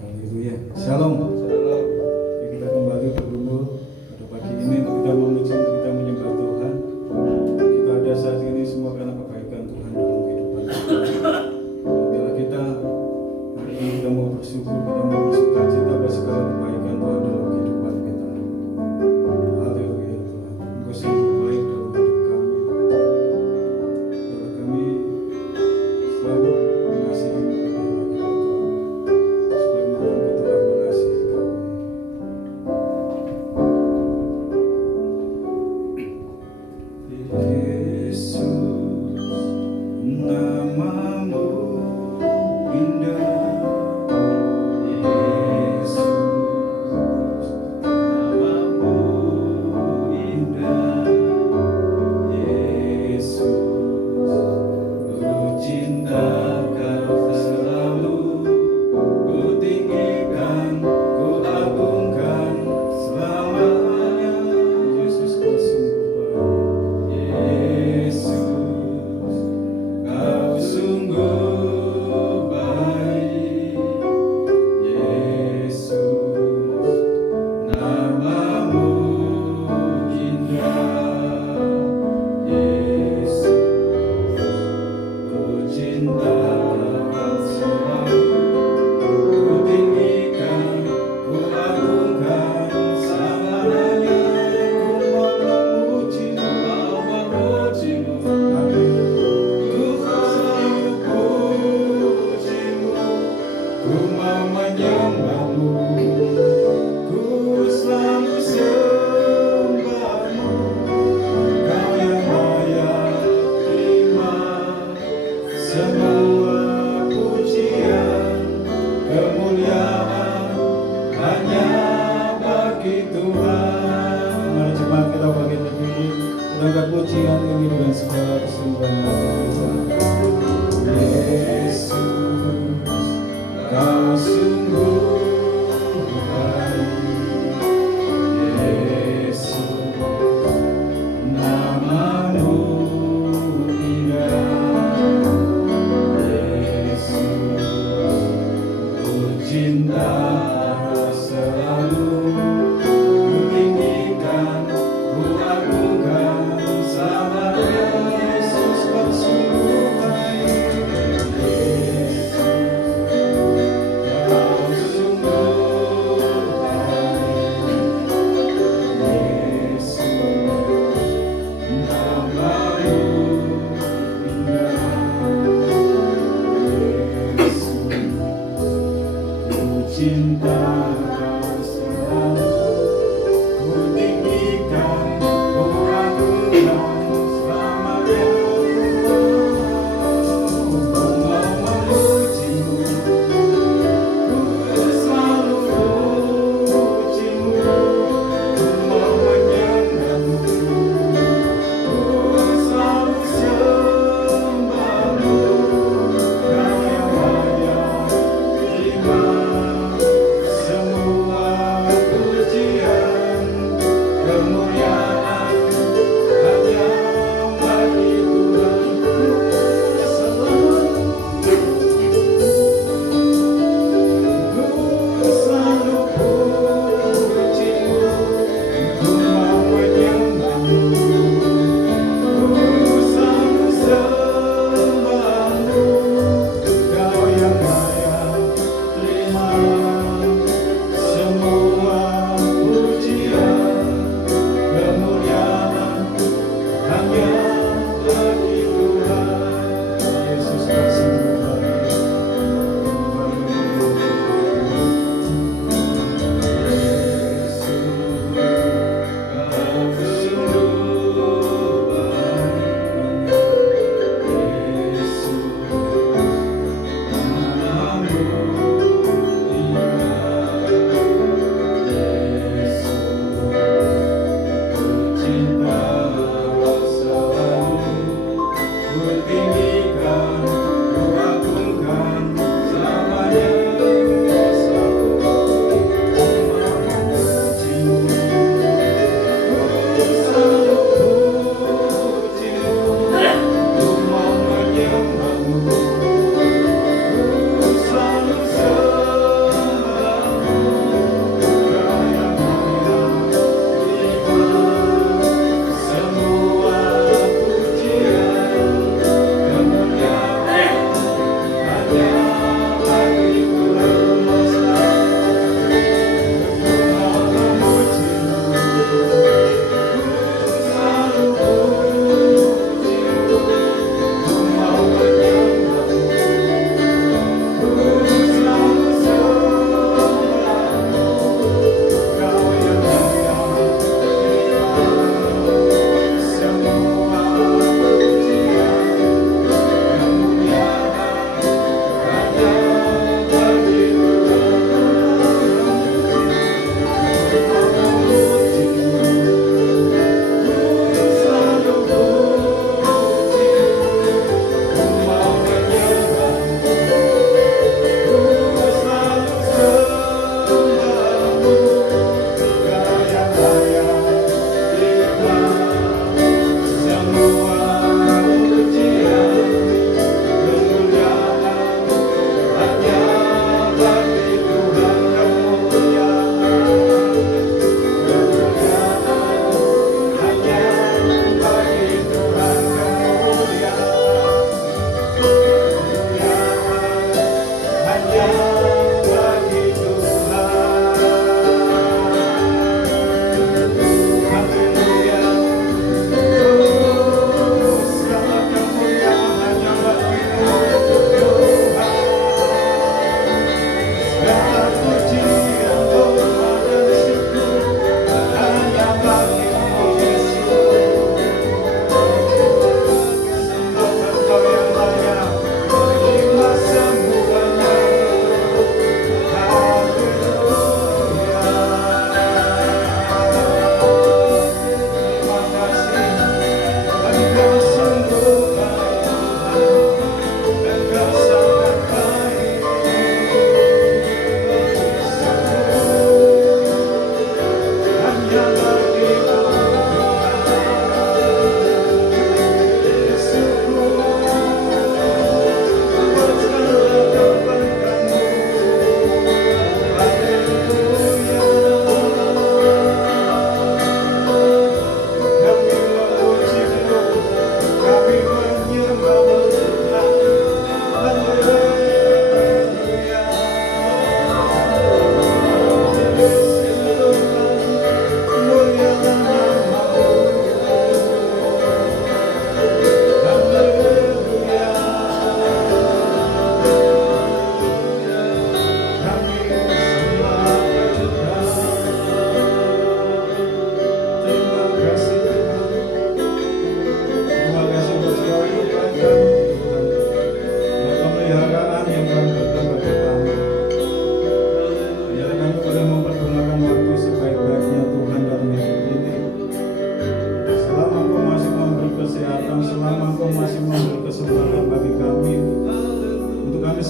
Haleluya. Shalom. Kita kembali berkumpul pada pagi ini untuk kita memuji, untuk kita menyembah Tuhan. Kita ada saat ini semua karena kebaikan Tuhan dalam kehidupan kita. Bila kita hari ini kita mau bersyukur, kita mau bersuka cita atas segala kebaikan Tuhan dalam kehidupan kita. Haleluya Tuhan. Engkau sungguh baik dalam hidup kami. Biarlah kami selalu mengasihi kepada kita Tuhan. Sebagaimana Engkau telah mengasihi kami.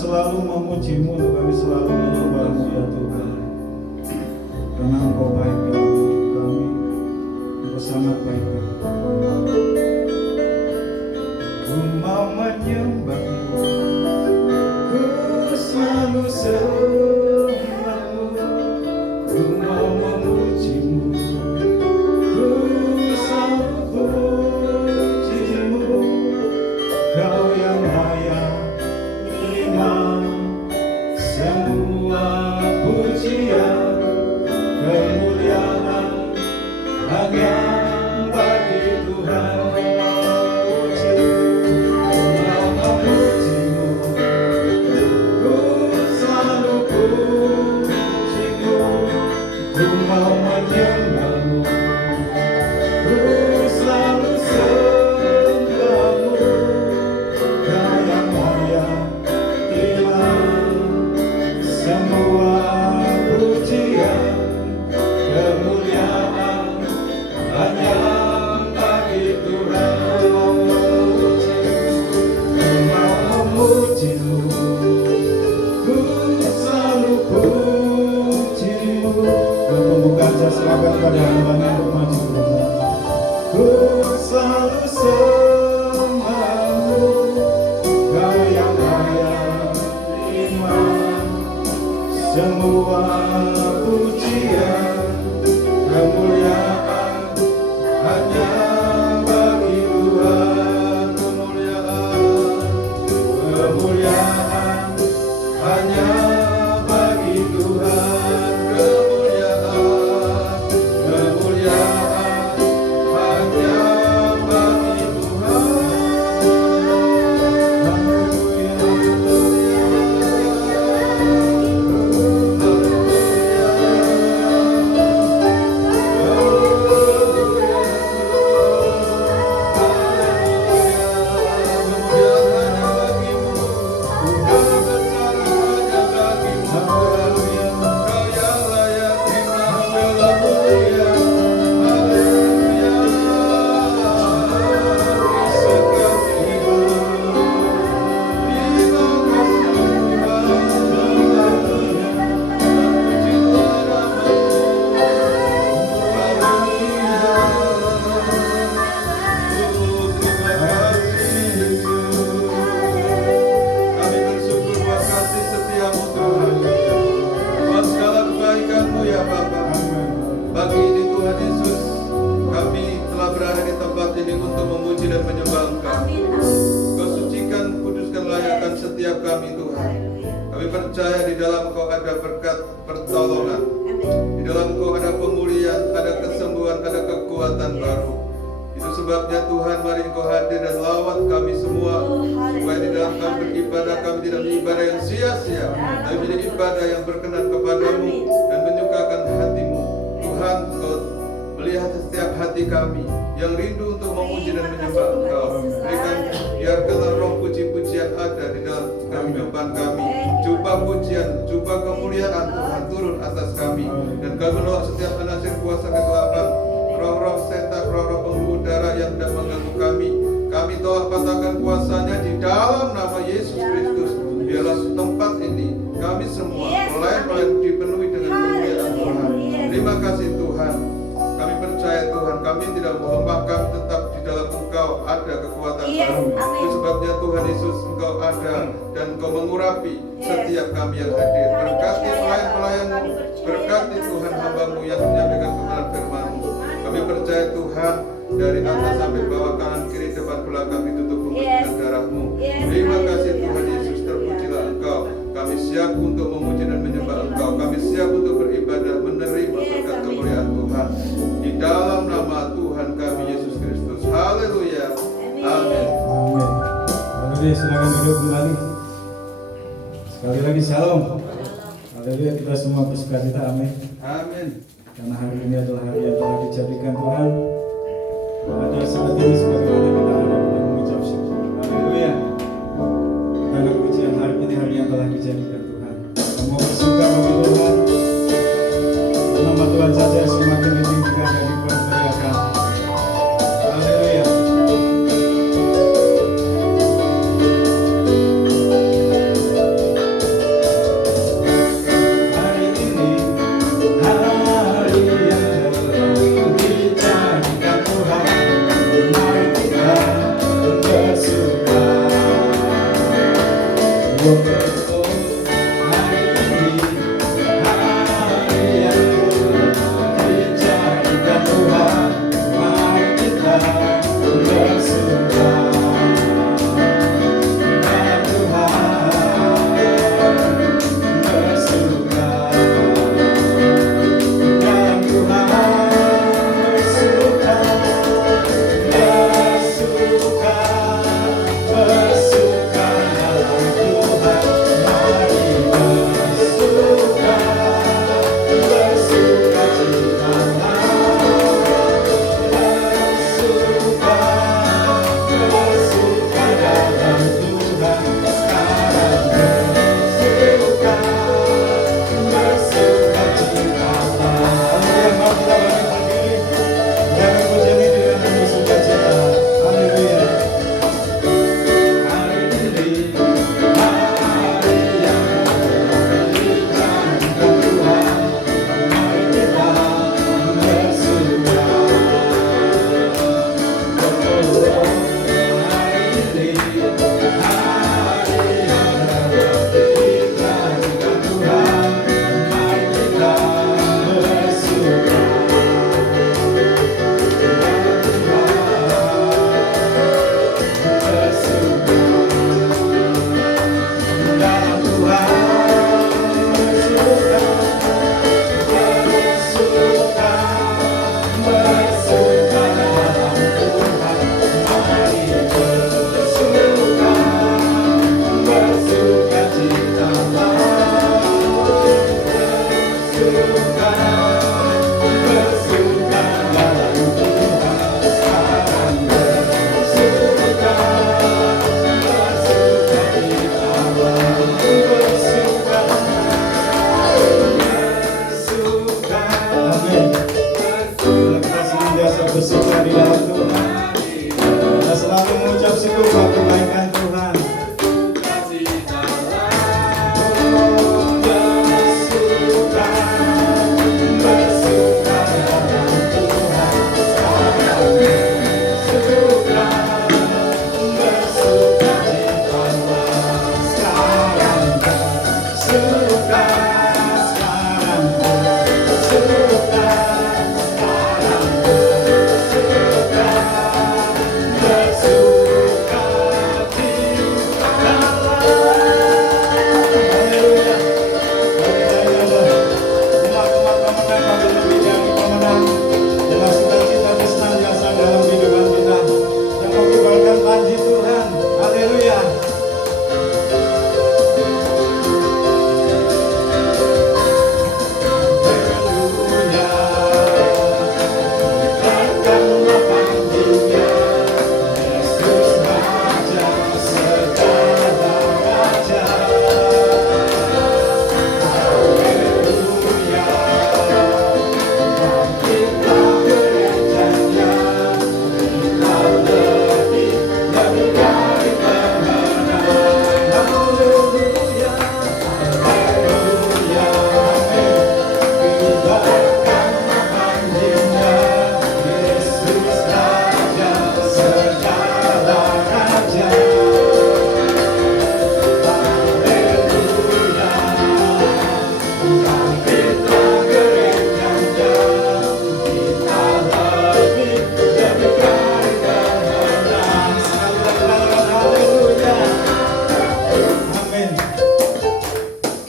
selalu memuji-Mu, untuk kami selalu menyembah-Mu ya Tuhan. Karena Engkau baik kami, Engkau sangat baik kami. Ku mau menyembah-Mu, ku selalu sembah-Mu, ku mau memuji-Mu, ku selalu puji-Mu. Kau yang layak terima semua pujian, kemuliaan hanya bagi Tuhan. Serahkan pada hamba-Nya untuk maju berubah. Ku selalu sembah-Mu, Kau yang layak terima semua pujian, kemuliaan hanya bagi Tuhan. Kemuliaan hanya bagi Tuhan. Percaya di dalam Engkau ada berkat pertolongan, di dalam Engkau ada pemulihan, ada kesembuhan, ada kekuatan baru. Itu sebabnya Tuhan, mari Engkau hadir dan lawat kami semua, supaya di dalam kami beribadah, kami tidak beribadah yang sia-sia, tapi menjadi ibadah yang berkenan kepadamu dan menyukakan hatimu. Tuhan, Engkau melihat setiap hati kami yang rindu untuk memuji dan menyembah Engkau. Biarkanlah roh puji-pujian ada di dalam kehidupan kami. Jubah pujian, jubah kemuliaan Tuhan turun atas kami, dan kami menolak setiap anasir kuasa kegelapan, roh-roh setan, roh-roh penghulu udara yang hendak mengganggu kami. Kami tolak patahkan kuasanya di dalam nama Yesus Kristus. Biarlah tempat ini kami semua pelayan-pelayan dipenuhi dengan kemuliaan Tuhan. Terima kasih Tuhan. Kami percaya Tuhan, kami tidak mau lemah, kami tetap di dalam Engkau ada kekuatan baru. Itu sebabnya Tuhan Yesus, Engkau ada dan Engkau mengurapi setiap kami yang hadir. Berkati pelayan-pelayan-Mu, berkati Tuhan hamba-Mu yang menyampaikan kebenaran firman-Mu. Kami percaya Tuhan, dari atas sampai bawah, kanan kiri depan belakang ditutup dengan darah-Mu. Terima kasih Tuhan Yesus, terpujilah Engkau. Kami siap untuk memuji dan menyembah Engkau. Kami siap untuk beribadah, menerima berkat kemuliaan Tuhan. Di dalam nama Tuhan kami Yesus Kristus. Haleluya. Amin. Haleluya, silakan duduk kembali. Sekali lagi shalom. Haleluya, kita semua bersukacita. Amin. Amin. Karena hari ini adalah hari yang telah dijadikan Tuhan. Pada saat ini sebagaimana kita ada untuk mengucap syukur. Haleluya. Karena pujian hari ini hari yang telah dijadikan Tuhan. Semua bersuka bagi Tuhan. Nama Tuhan saja semakin ditinggikan dan dipermuliakan. Haleluya.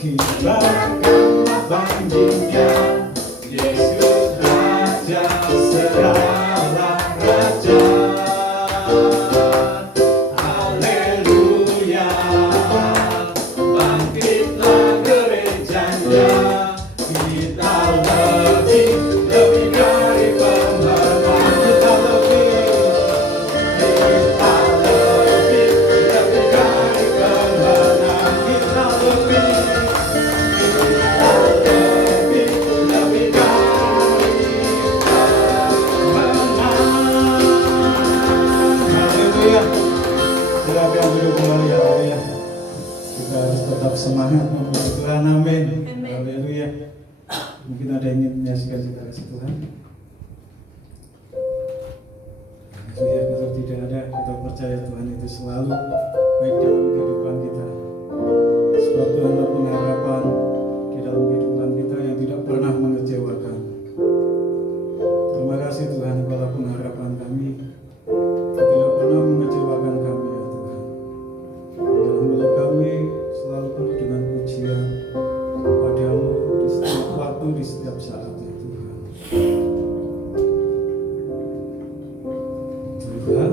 kibarkanlah banjirnya, Yesus Raja segala kerajaan. Haleluya, bangkitlah gerejanya, kita lebih dari pemenang. Kita lebih dari pemenang. Kita lebih silakan duduk kembali. Haleluya. Kita harus tetap semangat memuji Tuhan. Amin. Haleluya. Mungkin ada yang ingin menyaksikan kita kasih Tuhan. Haleluya. Kalau tidak ada, kita percaya Tuhan itu selalu baik dalam kehidupan kita. Sebab Tuhanlah pengharapan di dalam kehidupan kita yang tidak pernah mengecewakan. Terima kasih Tuhan, Engkaulah pengharapan kami. Tidak pernah mengecewakan kami ya Tuhan. Dalam mulut kami selalu penuh dengan pujian padamu di setiap waktu, di setiap saat ya Tuhan. Tuhan,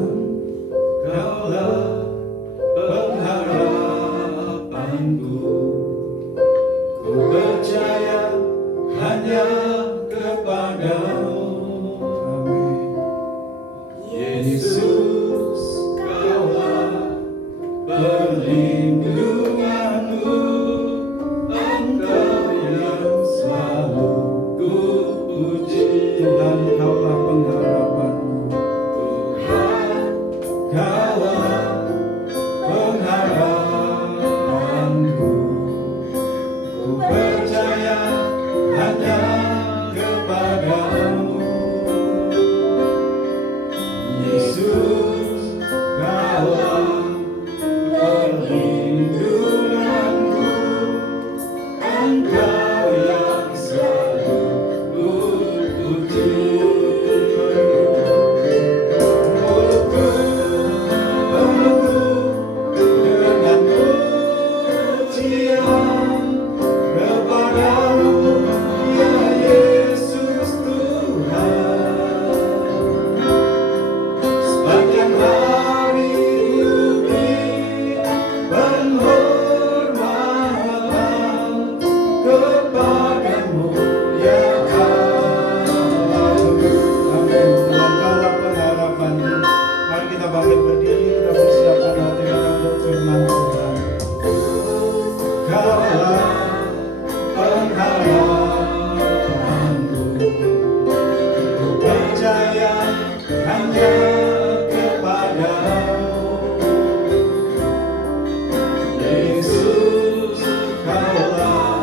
Kaulah pengharapanku. Ku percaya hanya kepadamu. Amin. Yesus, Kaulah perlindunganku, Engkau yang selalu ku puji. Tuhan, Kaulah pengharapanku. Tuhan, Kaulah pengharapanku. Ku percaya hanya kepadamu. Yesus, Kaulah perlindunganku, Engkau yang selalu ku puji. Mulutku penuh dengan pujian kepadamu, ya Yesus Tuhan. Sepanjang hari ku beri penghormatan kepadamu, ya Allah. Amin. Tuhan, Kaulah pengharapanku. Mari kita bangkit berdiri, kita persiapkan hati kita untuk firman Tuhan. Kaulah pengharapanku. Ku percaya hanya kepadamu. Yesus, Kaulah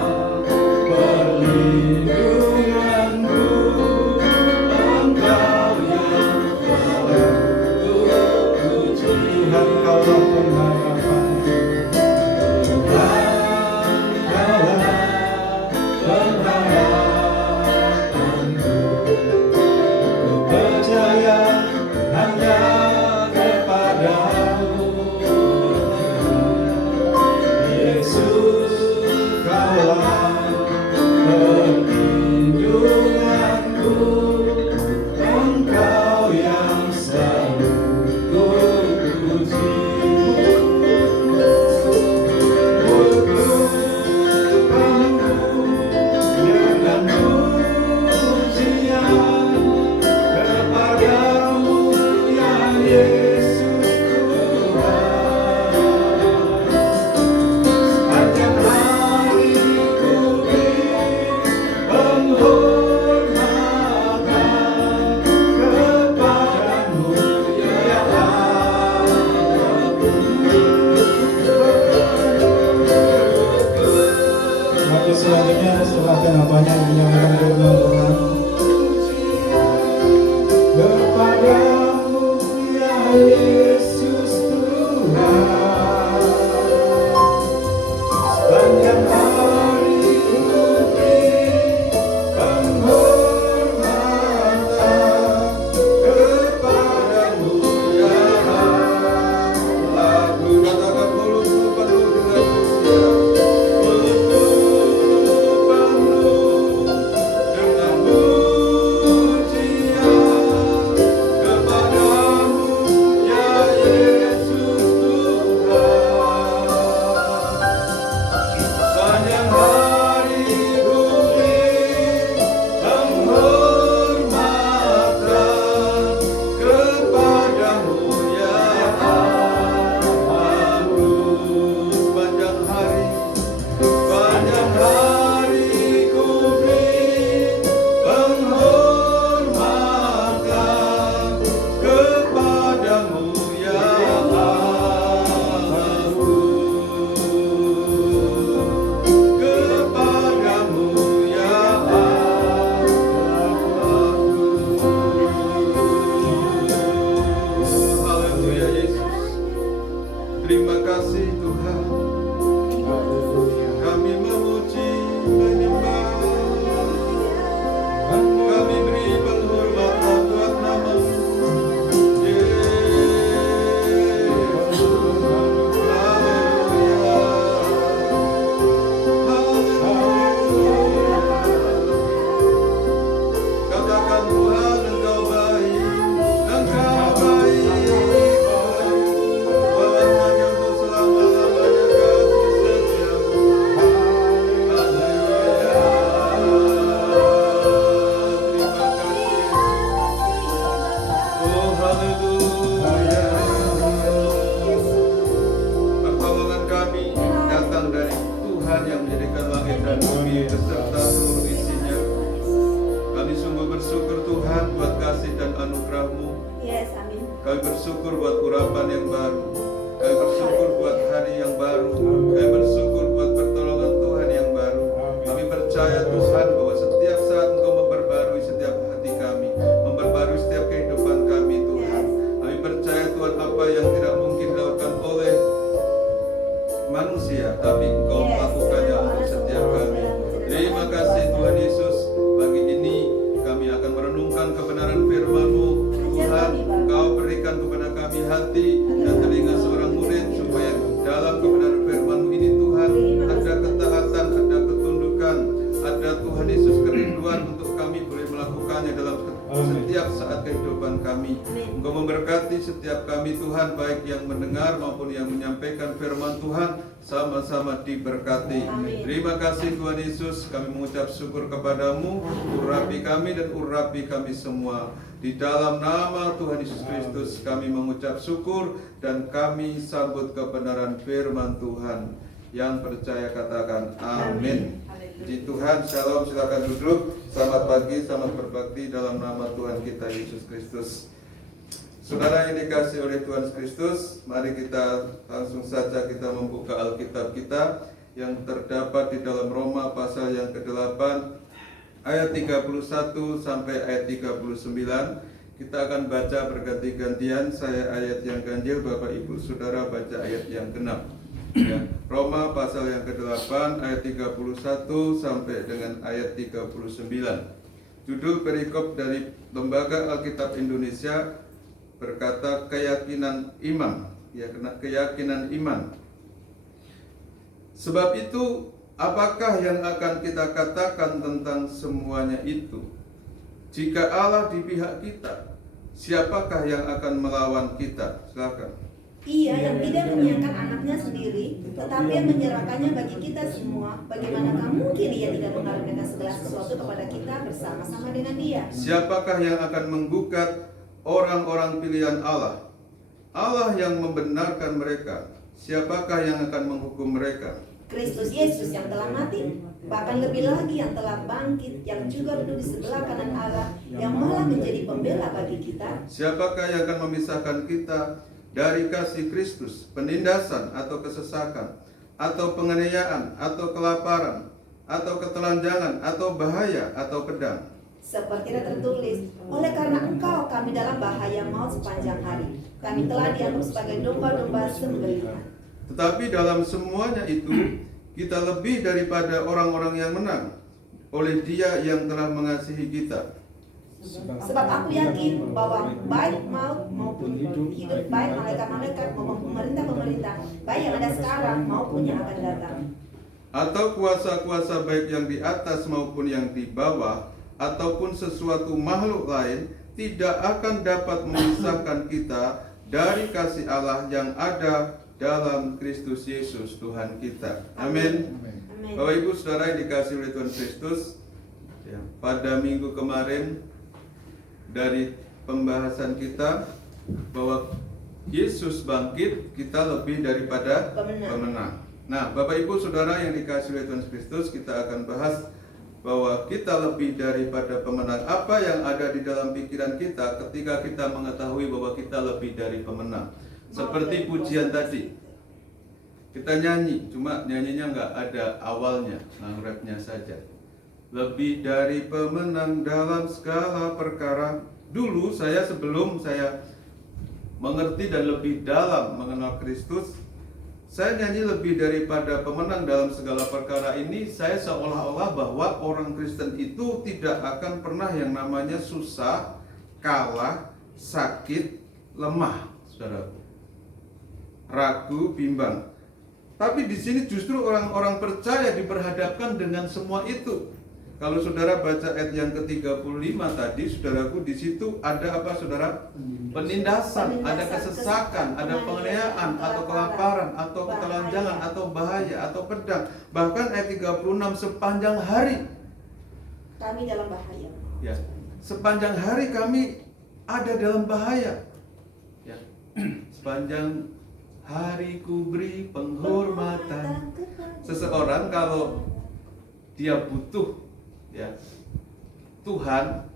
perlindunganku, Engkau yang selalu ku puji. Tuhan, Kaulah pengharapanku. Tuhan, Kaulah pengharapanku. Ku percaya hanya kepadamu. Yesus, Kaulah perlindunganku, Engkau yang selalu ku puji. Mulutku penuh dengan pujian kepadamu, ya Yesus Tuhan. Sepanjang hari ku beri penghormatan kepadamu, ya Allah. Waktu selanjutnya serahkan apanya menyampaikan firman Tuhan. Kepadamu, ya Yesus Tuhan. Sepanjang hari ku beri penghormatan kepadamu, ya Allah. Ku katakan mulutku penuh dengan pujian. Mulutku Tuhan yang menjadikan langit dan bumi beserta seluruh isinya. Kami sungguh bersyukur Tuhan buat kasih dan anugerah-Mu. Yes, amin. Kami bersyukur buat urapan yang baru. Kami bersyukur buat hari yang baru. Kami bersyukur buat pertolongan Tuhan yang baru. Kami percaya Tuhan bahwa setiap saat Engkau memperbarui setiap hati kami, memperbarui setiap kehidupan kami Tuhan. Kami percaya Tuhan apa yang tidak mungkin dilakukan oleh manusia, tapi Engkau melakukannya untuk setiap kami. Terima kasih Tuhan Yesus. Pagi ini kami akan merenungkan kebenaran firman-Mu. Tuhan, Engkau berikan kepada kami hati dan telinga seorang murid supaya dalam kebenaran firman-Mu ini Tuhan ada ketaatan, ada ketundukan, ada Tuhan Yesus kerinduan untuk kami boleh melakukannya dalam setiap saat kehidupan kami. Engkau memberkati setiap kami Tuhan, baik yang mendengar maupun yang menyampaikan firman Tuhan, sama-sama diberkati. Terima kasih Tuhan Yesus, kami mengucap syukur kepadamu. Urapi kami dan urapi kami semua. Di dalam nama Tuhan Yesus Kristus kami mengucap syukur dan kami sambut kebenaran firman Tuhan. Yang percaya katakan amin. Puji Tuhan, shalom, silakan duduk. Selamat pagi, selamat berbakti dalam nama Tuhan kita Yesus Kristus. Saudara yang dikasihi oleh Tuhan Kristus, mari kita langsung saja kita membuka Alkitab kita yang terdapat di dalam Roma pasal yang ke-8 ayat 31 sampai ayat 39. Kita akan baca berganti-gantian, saya ayat yang ganjil, Bapak Ibu Saudara baca ayat yang genap. Ya, Roma pasal yang ke-8 ayat 31 sampai dengan ayat 39. Judul perikop dari Lembaga Alkitab Indonesia berkata keyakinan iman, ya, keyakinan iman. Sebab itu, apakah yang akan kita katakan tentang semuanya itu? Jika Allah di pihak kita, siapakah yang akan melawan kita? Silakan. Ia yang tidak menyerahkan anaknya sendiri, tetapi yang menyerahkannya bagi kita semua, bagaimanakah mungkin ia tidak mengaruniakan segala sesuatu kepada kita bersama-sama dengan Dia? Siapakah yang akan menggugat orang-orang pilihan Allah? Allah yang membenarkan mereka. Siapakah yang akan menghukum mereka? Kristus Yesus yang telah mati, bahkan lebih lagi yang telah bangkit, yang juga duduk di sebelah kanan Allah, yang malah menjadi pembela bagi kita. Siapakah yang akan memisahkan kita dari kasih Kristus? Penindasan atau kesesakan, atau penganiayaan, atau kelaparan, atau ketelanjangan, atau bahaya, atau pedang? Seperti tertulis, oleh karena Engkau kami dalam bahaya maut sepanjang hari. Kami telah dianggap sebagai domba-domba sembelihan. Tetapi dalam semuanya itu, kita lebih daripada orang-orang yang menang oleh Dia yang telah mengasihi kita. Sebab aku yakin bahwa baik maut maupun hidup, baik malaikat-malaikat maupun pemerintah-pemerintah, baik yang ada sekarang maupun yang akan datang, atau kuasa-kuasa baik yang di atas maupun yang di bawah, ataupun sesuatu makhluk lain, tidak akan dapat memisahkan kita dari kasih Allah yang ada dalam Kristus Yesus Tuhan kita. Amin. Bapak Ibu Saudara yang dikasihi oleh Tuhan Kristus, ya, pada minggu kemarin dari pembahasan kita bahwa Yesus bangkit, kita lebih daripada pemenang. Nah, Bapak Ibu Saudara yang dikasihi oleh Tuhan Kristus, kita akan bahas bahwa kita lebih daripada pemenang. Apa yang ada di dalam pikiran kita ketika kita mengetahui bahwa kita lebih dari pemenang? Seperti pujian tadi, kita nyanyi, cuma nyanyinya nggak ada awalnya, refnya saja. Lebih dari pemenang dalam segala perkara. Dulu saya sebelum saya mengerti dan lebih dalam mengenal Kristus, saya nyanyi lebih daripada pemenang dalam segala perkara ini. Saya seolah-olah bahwa orang Kristen itu tidak akan pernah yang namanya susah, kalah, sakit, lemah, saudara, ragu, bimbang. Tapi di sini justru orang-orang percaya diperhadapkan dengan semua itu. Kalau saudara baca ayat yang ke-35 tadi, saudaraku, di situ ada apa, saudara? Penindasan, ada kesesakan, ada penganiayaan, atau kelaparan, atau ketelanjangan, atau bahaya, atau pedang. Bahkan ayat 36, sepanjang hari kami dalam bahaya. Ya, sepanjang hari kami ada dalam bahaya. Ya, sepanjang hari ku beri penghormatan. Seseorang kalau dia butuh ya Tuhan,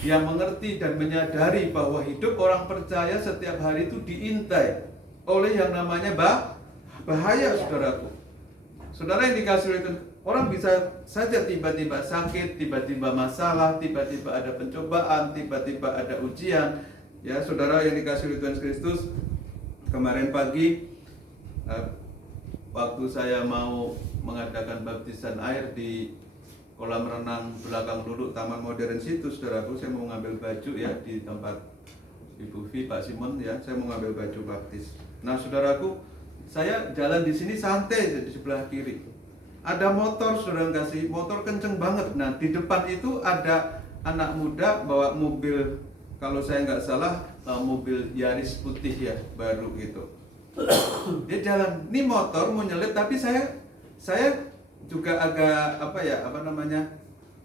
dia mengerti dan menyadari bahwa hidup orang percaya setiap hari itu diintai oleh yang namanya bahaya, saudaraku. Saudara yang dikasih oleh Tuhan, orang bisa saja tiba-tiba sakit, tiba-tiba masalah, tiba-tiba ada pencobaan, tiba-tiba ada ujian. Ya, saudara yang dikasih oleh Tuhan Kristus, kemarin pagi waktu saya mau mengadakan baptisan air di kolam renang belakang duduk Taman Modern situ, saudaraku, saya mau ngambil baju ya di tempat Ibu Vi, Pak Simon ya, saya mau ngambil baju baptis. Nah, saudaraku, saya jalan di sini santai di sebelah kiri. Ada motor, saudara kasih, motor kenceng banget. Nah, di depan itu ada anak muda bawa mobil, kalau saya nggak salah mobil Yaris putih ya, baru gitu. Dia jalan, ini motor mau nyelip, tapi saya juga agak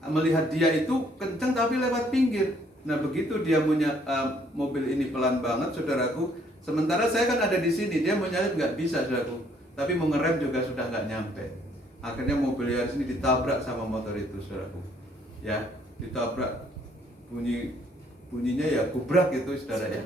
melihat dia itu kenceng tapi lewat pinggir. Nah, begitu dia punya mobil ini pelan banget, saudaraku. Sementara saya kan ada di sini, dia mau nyalip nggak bisa, saudaraku. Tapi mau ngerem juga sudah nggak nyampe. Akhirnya mobil Yaris ini ditabrak sama motor itu, saudaraku. Ya, ditabrak. Bunyinya ya gubrak gitu, saudara ya.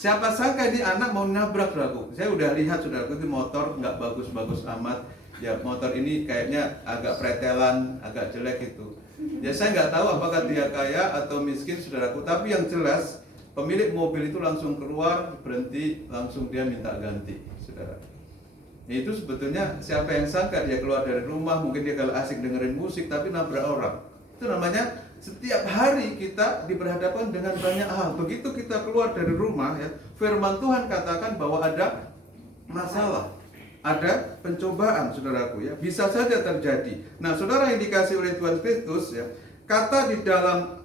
Siapa sangka ini anak mau nabrak, saudaraku. Saya udah lihat, saudaraku, itu motor nggak bagus-bagus amat. Ya, motor ini kayaknya agak pretelan, agak jelek gitu. Ya, saya nggak tahu apakah dia kaya atau miskin, saudaraku. Tapi yang jelas pemilik mobil itu langsung keluar, berhenti, langsung dia minta ganti, saudara. Ya, itu sebetulnya siapa yang sangka dia keluar dari rumah, mungkin dia kalau asik dengerin musik, tapi nabrak orang. Itu namanya setiap hari kita diperhadapkan dengan banyak hal. Begitu kita keluar dari rumah, ya, firman Tuhan katakan bahwa ada masalah, ada pencobaan, saudaraku ya, bisa saja terjadi. Nah, saudara yang dikasih oleh Tuhan Kristus ya, kata di dalam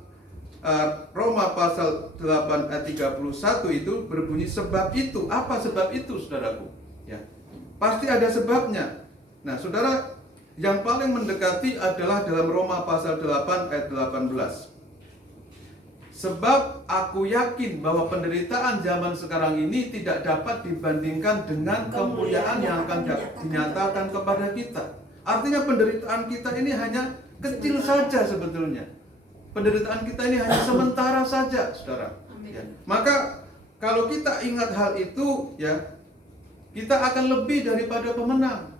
Roma pasal 8 ayat 31 itu berbunyi sebab itu. Apa sebab itu, saudaraku? Ya, pasti ada sebabnya. Nah, saudara, yang paling mendekati adalah dalam Roma pasal 8 ayat 18. Sebab aku yakin bahwa penderitaan zaman sekarang ini tidak dapat dibandingkan dengan kemuliaan yang akan dinyatakan kepada kita. Artinya penderitaan kita ini hanya kecil saja sebetulnya. Penderitaan kita ini hanya sementara saja, saudara. Ya. Maka kalau kita ingat hal itu, ya, kita akan lebih daripada pemenang.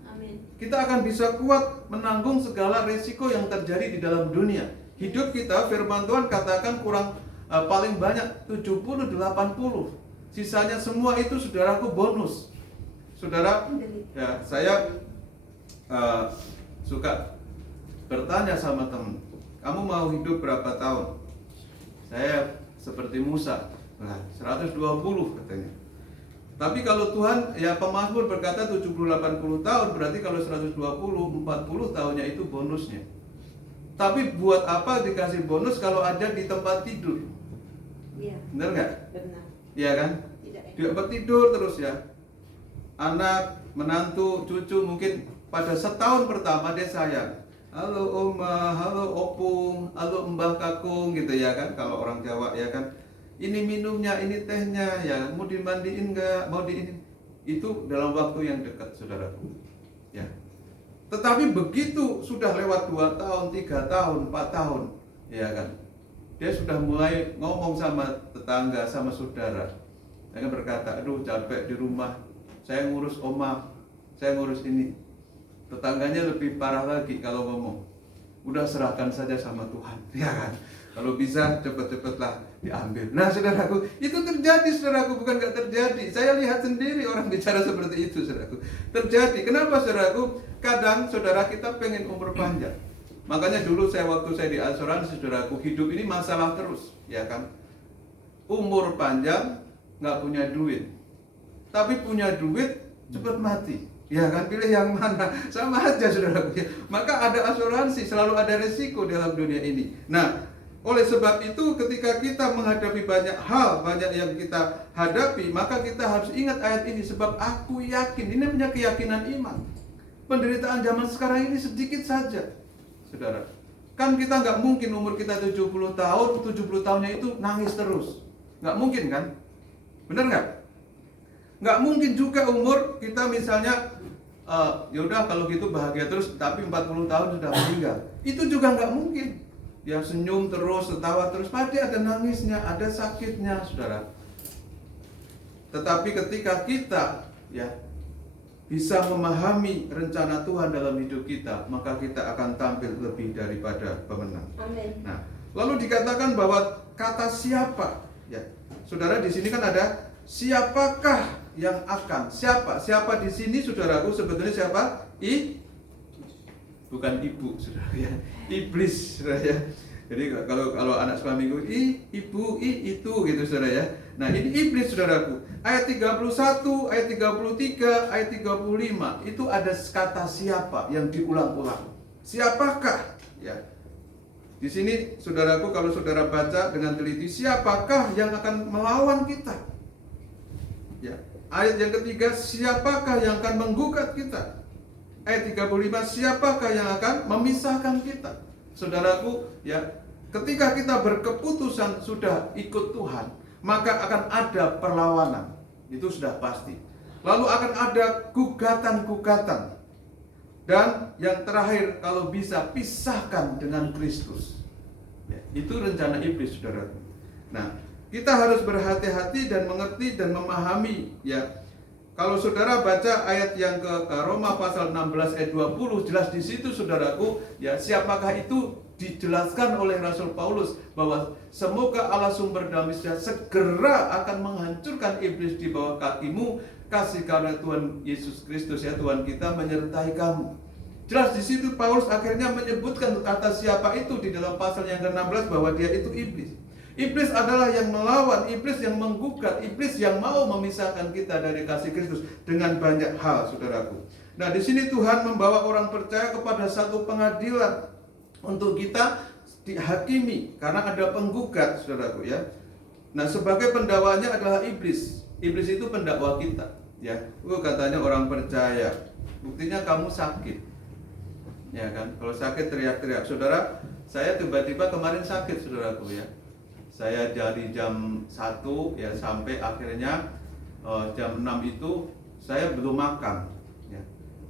Kita akan bisa kuat menanggung segala resiko yang terjadi di dalam dunia. Hidup kita, firman Tuhan katakan paling banyak 70-80. Sisanya semua itu, saudaraku, bonus. Saudara, ya, saya suka bertanya sama teman, kamu mau hidup berapa tahun? Saya seperti Musa, 120 katanya. Tapi kalau Tuhan, ya, pemazmur berkata 70-80 tahun, berarti kalau 120-40 tahunnya itu bonusnya. Tapi buat apa dikasih bonus kalau ada di tempat tidur? Iya. Benar nggak? Benar. Iya kan? Tidak. Di tempat tidur terus ya. Anak, menantu, cucu mungkin pada setahun pertama dia sayang. Halo Oma, halo Opung, halo Mbah Kakung gitu ya kan? Kalau orang Jawa ya kan? Ini minumnya, ini tehnya, ya, mau dimandiin nggak, mau diinin. Itu dalam waktu yang dekat, saudaraku. Ya. Tetapi begitu sudah lewat 2 tahun, 3 tahun, 4 tahun, ya kan, dia sudah mulai ngomong sama tetangga, sama saudara. Dia kan berkata, aduh capek di rumah, saya ngurus oma, saya ngurus ini. Tetangganya lebih parah lagi kalau ngomong, udah serahkan saja sama Tuhan, ya kan. Kalau bisa cepet-cepetlah diambil. Nah, saudaraku, itu terjadi, saudaraku, bukan nggak terjadi. Saya lihat sendiri orang bicara seperti itu, saudaraku. Terjadi. Kenapa, saudaraku? Kadang saudara kita pengen umur panjang. Makanya dulu waktu saya di asuransi, saudaraku, hidup ini masalah terus, ya kan? Umur panjang, nggak punya duit. Tapi punya duit, cepat mati. Ya kan, pilih yang mana? Sama aja, saudaraku. Maka ada asuransi, selalu ada resiko dalam dunia ini. Nah, oleh sebab itu ketika kita menghadapi banyak hal, banyak yang kita hadapi, maka kita harus ingat ayat ini. Sebab aku yakin, ini punya keyakinan iman. Penderitaan zaman sekarang ini sedikit saja, saudara. Kan kita nggak mungkin umur kita 70 tahun, 70 tahunnya itu nangis terus. Nggak mungkin kan? Benar nggak? Nggak mungkin juga umur kita misalnya ya udah kalau gitu bahagia terus, tapi 40 tahun sudah meninggal. Itu juga nggak mungkin. Ya senyum terus, tertawa terus, pasti ada nangisnya, ada sakitnya, saudara. Tetapi ketika kita ya bisa memahami rencana Tuhan dalam hidup kita, maka kita akan tampil lebih daripada pemenang. Amin. Nah, lalu dikatakan bahwa kata siapa, ya, saudara di sini kan ada siapakah yang akan, siapa di sini saudaraku sebetulnya siapa? Bukan ibu, saudara ya, iblis, saudara ya. Jadi kalau anak sekolah minggu, ibu, itu gitu saudara ya. Nah ini iblis saudaraku. Ayat 31, ayat 33, ayat 35 itu ada kata siapa yang diulang-ulang. Siapakah? Ya. Di sini saudaraku kalau saudara baca dengan teliti, siapakah yang akan melawan kita? Ya. Ayat yang ketiga, siapakah yang akan menggugat kita? Ayat 35, siapakah yang akan memisahkan kita? Saudaraku, ya, ketika kita berkeputusan sudah ikut Tuhan, maka akan ada perlawanan. Itu sudah pasti. Lalu akan ada gugatan-gugatan. Dan yang terakhir, kalau bisa pisahkan dengan Kristus. Ya, itu rencana iblis, saudaraku. Nah, kita harus berhati-hati dan mengerti dan memahami, ya. Kalau saudara baca ayat yang ke Roma pasal 16 ayat 20, jelas di situ saudaraku, ya siapakah itu dijelaskan oleh Rasul Paulus bahwa semoga Allah sumber damai sejahtera segera akan menghancurkan iblis di bawah kakimu, kasih karena Tuhan Yesus Kristus ya Tuhan kita menyertai kamu. Jelas di situ Paulus akhirnya menyebutkan kata siapa itu di dalam pasal yang ke-16 bahwa dia itu iblis. Iblis adalah yang melawan, iblis yang menggugat, iblis yang mau memisahkan kita dari kasih Kristus dengan banyak hal, saudaraku. Nah, di sini Tuhan membawa orang percaya kepada satu pengadilan untuk kita dihakimi karena ada penggugat, saudaraku ya. Nah, sebagai pendakwanya adalah iblis. Iblis itu pendakwa kita, ya. Katanya orang percaya. Buktinya kamu sakit. Ya kan? Kalau sakit teriak-teriak. Saudara, saya tiba-tiba kemarin sakit, saudaraku ya. Saya dari jam 1 ya sampai akhirnya jam 6 itu saya belum makan ya.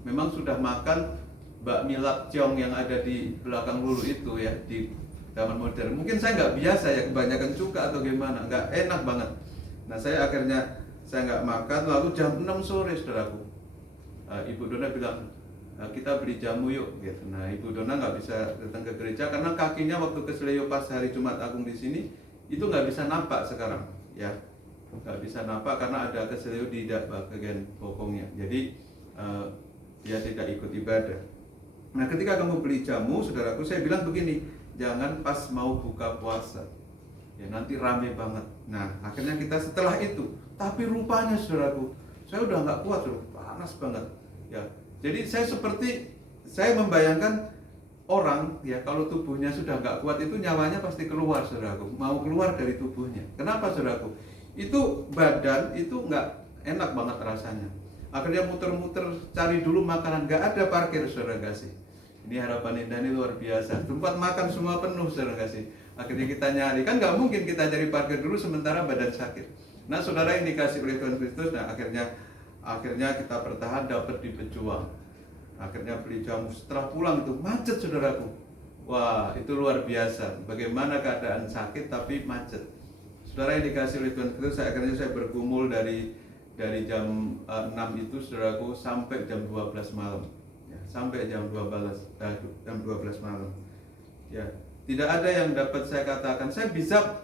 Memang sudah makan bakmi lapjong yang ada di belakang Lulu itu ya, di Taman Modern. Mungkin saya nggak biasa ya, kebanyakan cuka atau gimana, nggak enak banget. Nah saya akhirnya saya nggak makan, lalu jam 6 sore saudaraku, Ibu Dona bilang kita beli jamu yuk gitu. Nah Ibu Dona nggak bisa datang ke gereja karena kakinya waktu ke Seleo pas hari Jumat Agung di sini itu nggak bisa nampak sekarang ya, nggak bisa nampak karena ada keselio di bagian bokongnya, jadi dia tidak ikut ibadah. Nah ketika kamu beli jamu saudaraku, saya bilang begini, jangan pas mau buka puasa ya, nanti rame banget. Nah akhirnya kita setelah itu, tapi rupanya saudaraku saya udah nggak kuat, panas banget ya. Jadi saya membayangkan orang ya kalau tubuhnya sudah nggak kuat itu nyawanya pasti keluar, saudaraku, mau keluar dari tubuhnya. Kenapa, saudaraku? Itu badan itu nggak enak banget rasanya. Akhirnya muter-muter cari dulu makanan, nggak ada parkir, saudara kasih. Ini harapan indah ini luar biasa. Tempat makan semua penuh, saudara kasih. Akhirnya kita nyari, kan nggak mungkin kita cari parkir dulu sementara badan sakit. Nah, saudara yang dikasih oleh Tuhan Kristus, nah akhirnya kita bertahan dapat di Pejuang. Akhirnya beli jamu, setelah pulang itu macet, saudaraku. Wah, itu luar biasa. Bagaimana keadaan sakit tapi macet. Saudara yang dikasih oleh Tuhan Kristus, akhirnya saya bergumul dari jam 6 itu, saudaraku, sampai jam 12 malam. Ya, sampai jam 12 malam. Ya, tidak ada yang dapat saya katakan. Saya bisa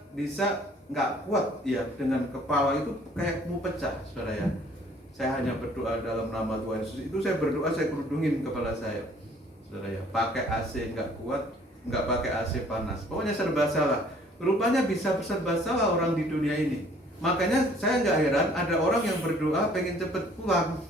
nggak kuat ya, dengan kepala itu kayak mau pecah, saudara ya. Saya hanya berdoa dalam nama Tuhan Yesus. Itu saya berdoa, saya kerudungin kepala saya, saudara ya. Pakai AC nggak kuat, nggak pakai AC panas. Pokoknya serba salah. Rupanya bisa serba salah orang di dunia ini. Makanya saya nggak heran ada orang yang berdoa pengen cepet pulang.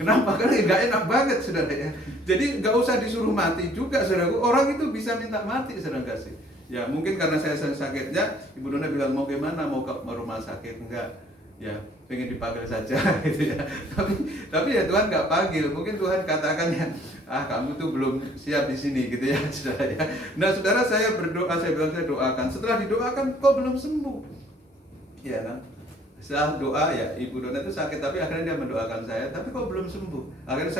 Kenapa? Karena nggak enak banget, saudara ya. Jadi nggak usah disuruh mati juga, saudara. Orang itu bisa minta mati, saudara kasih. Ya mungkin karena saya sakitnya, Ibu Dona bilang mau gimana, mau ke rumah sakit, enggak. Ya pengen dipanggil saja gitu ya, tapi ya Tuhan nggak panggil, mungkin Tuhan katakan ya, kamu tuh belum siap di sini gitu ya, saudara ya. Nah saudara, saya berdoa, saya bilang saya doakan, setelah didoakan kok belum sembuh, ya kan? setelah doa ya, Ibu Dona itu sakit tapi akhirnya dia mendoakan saya, tapi kok belum sembuh. Akhirnya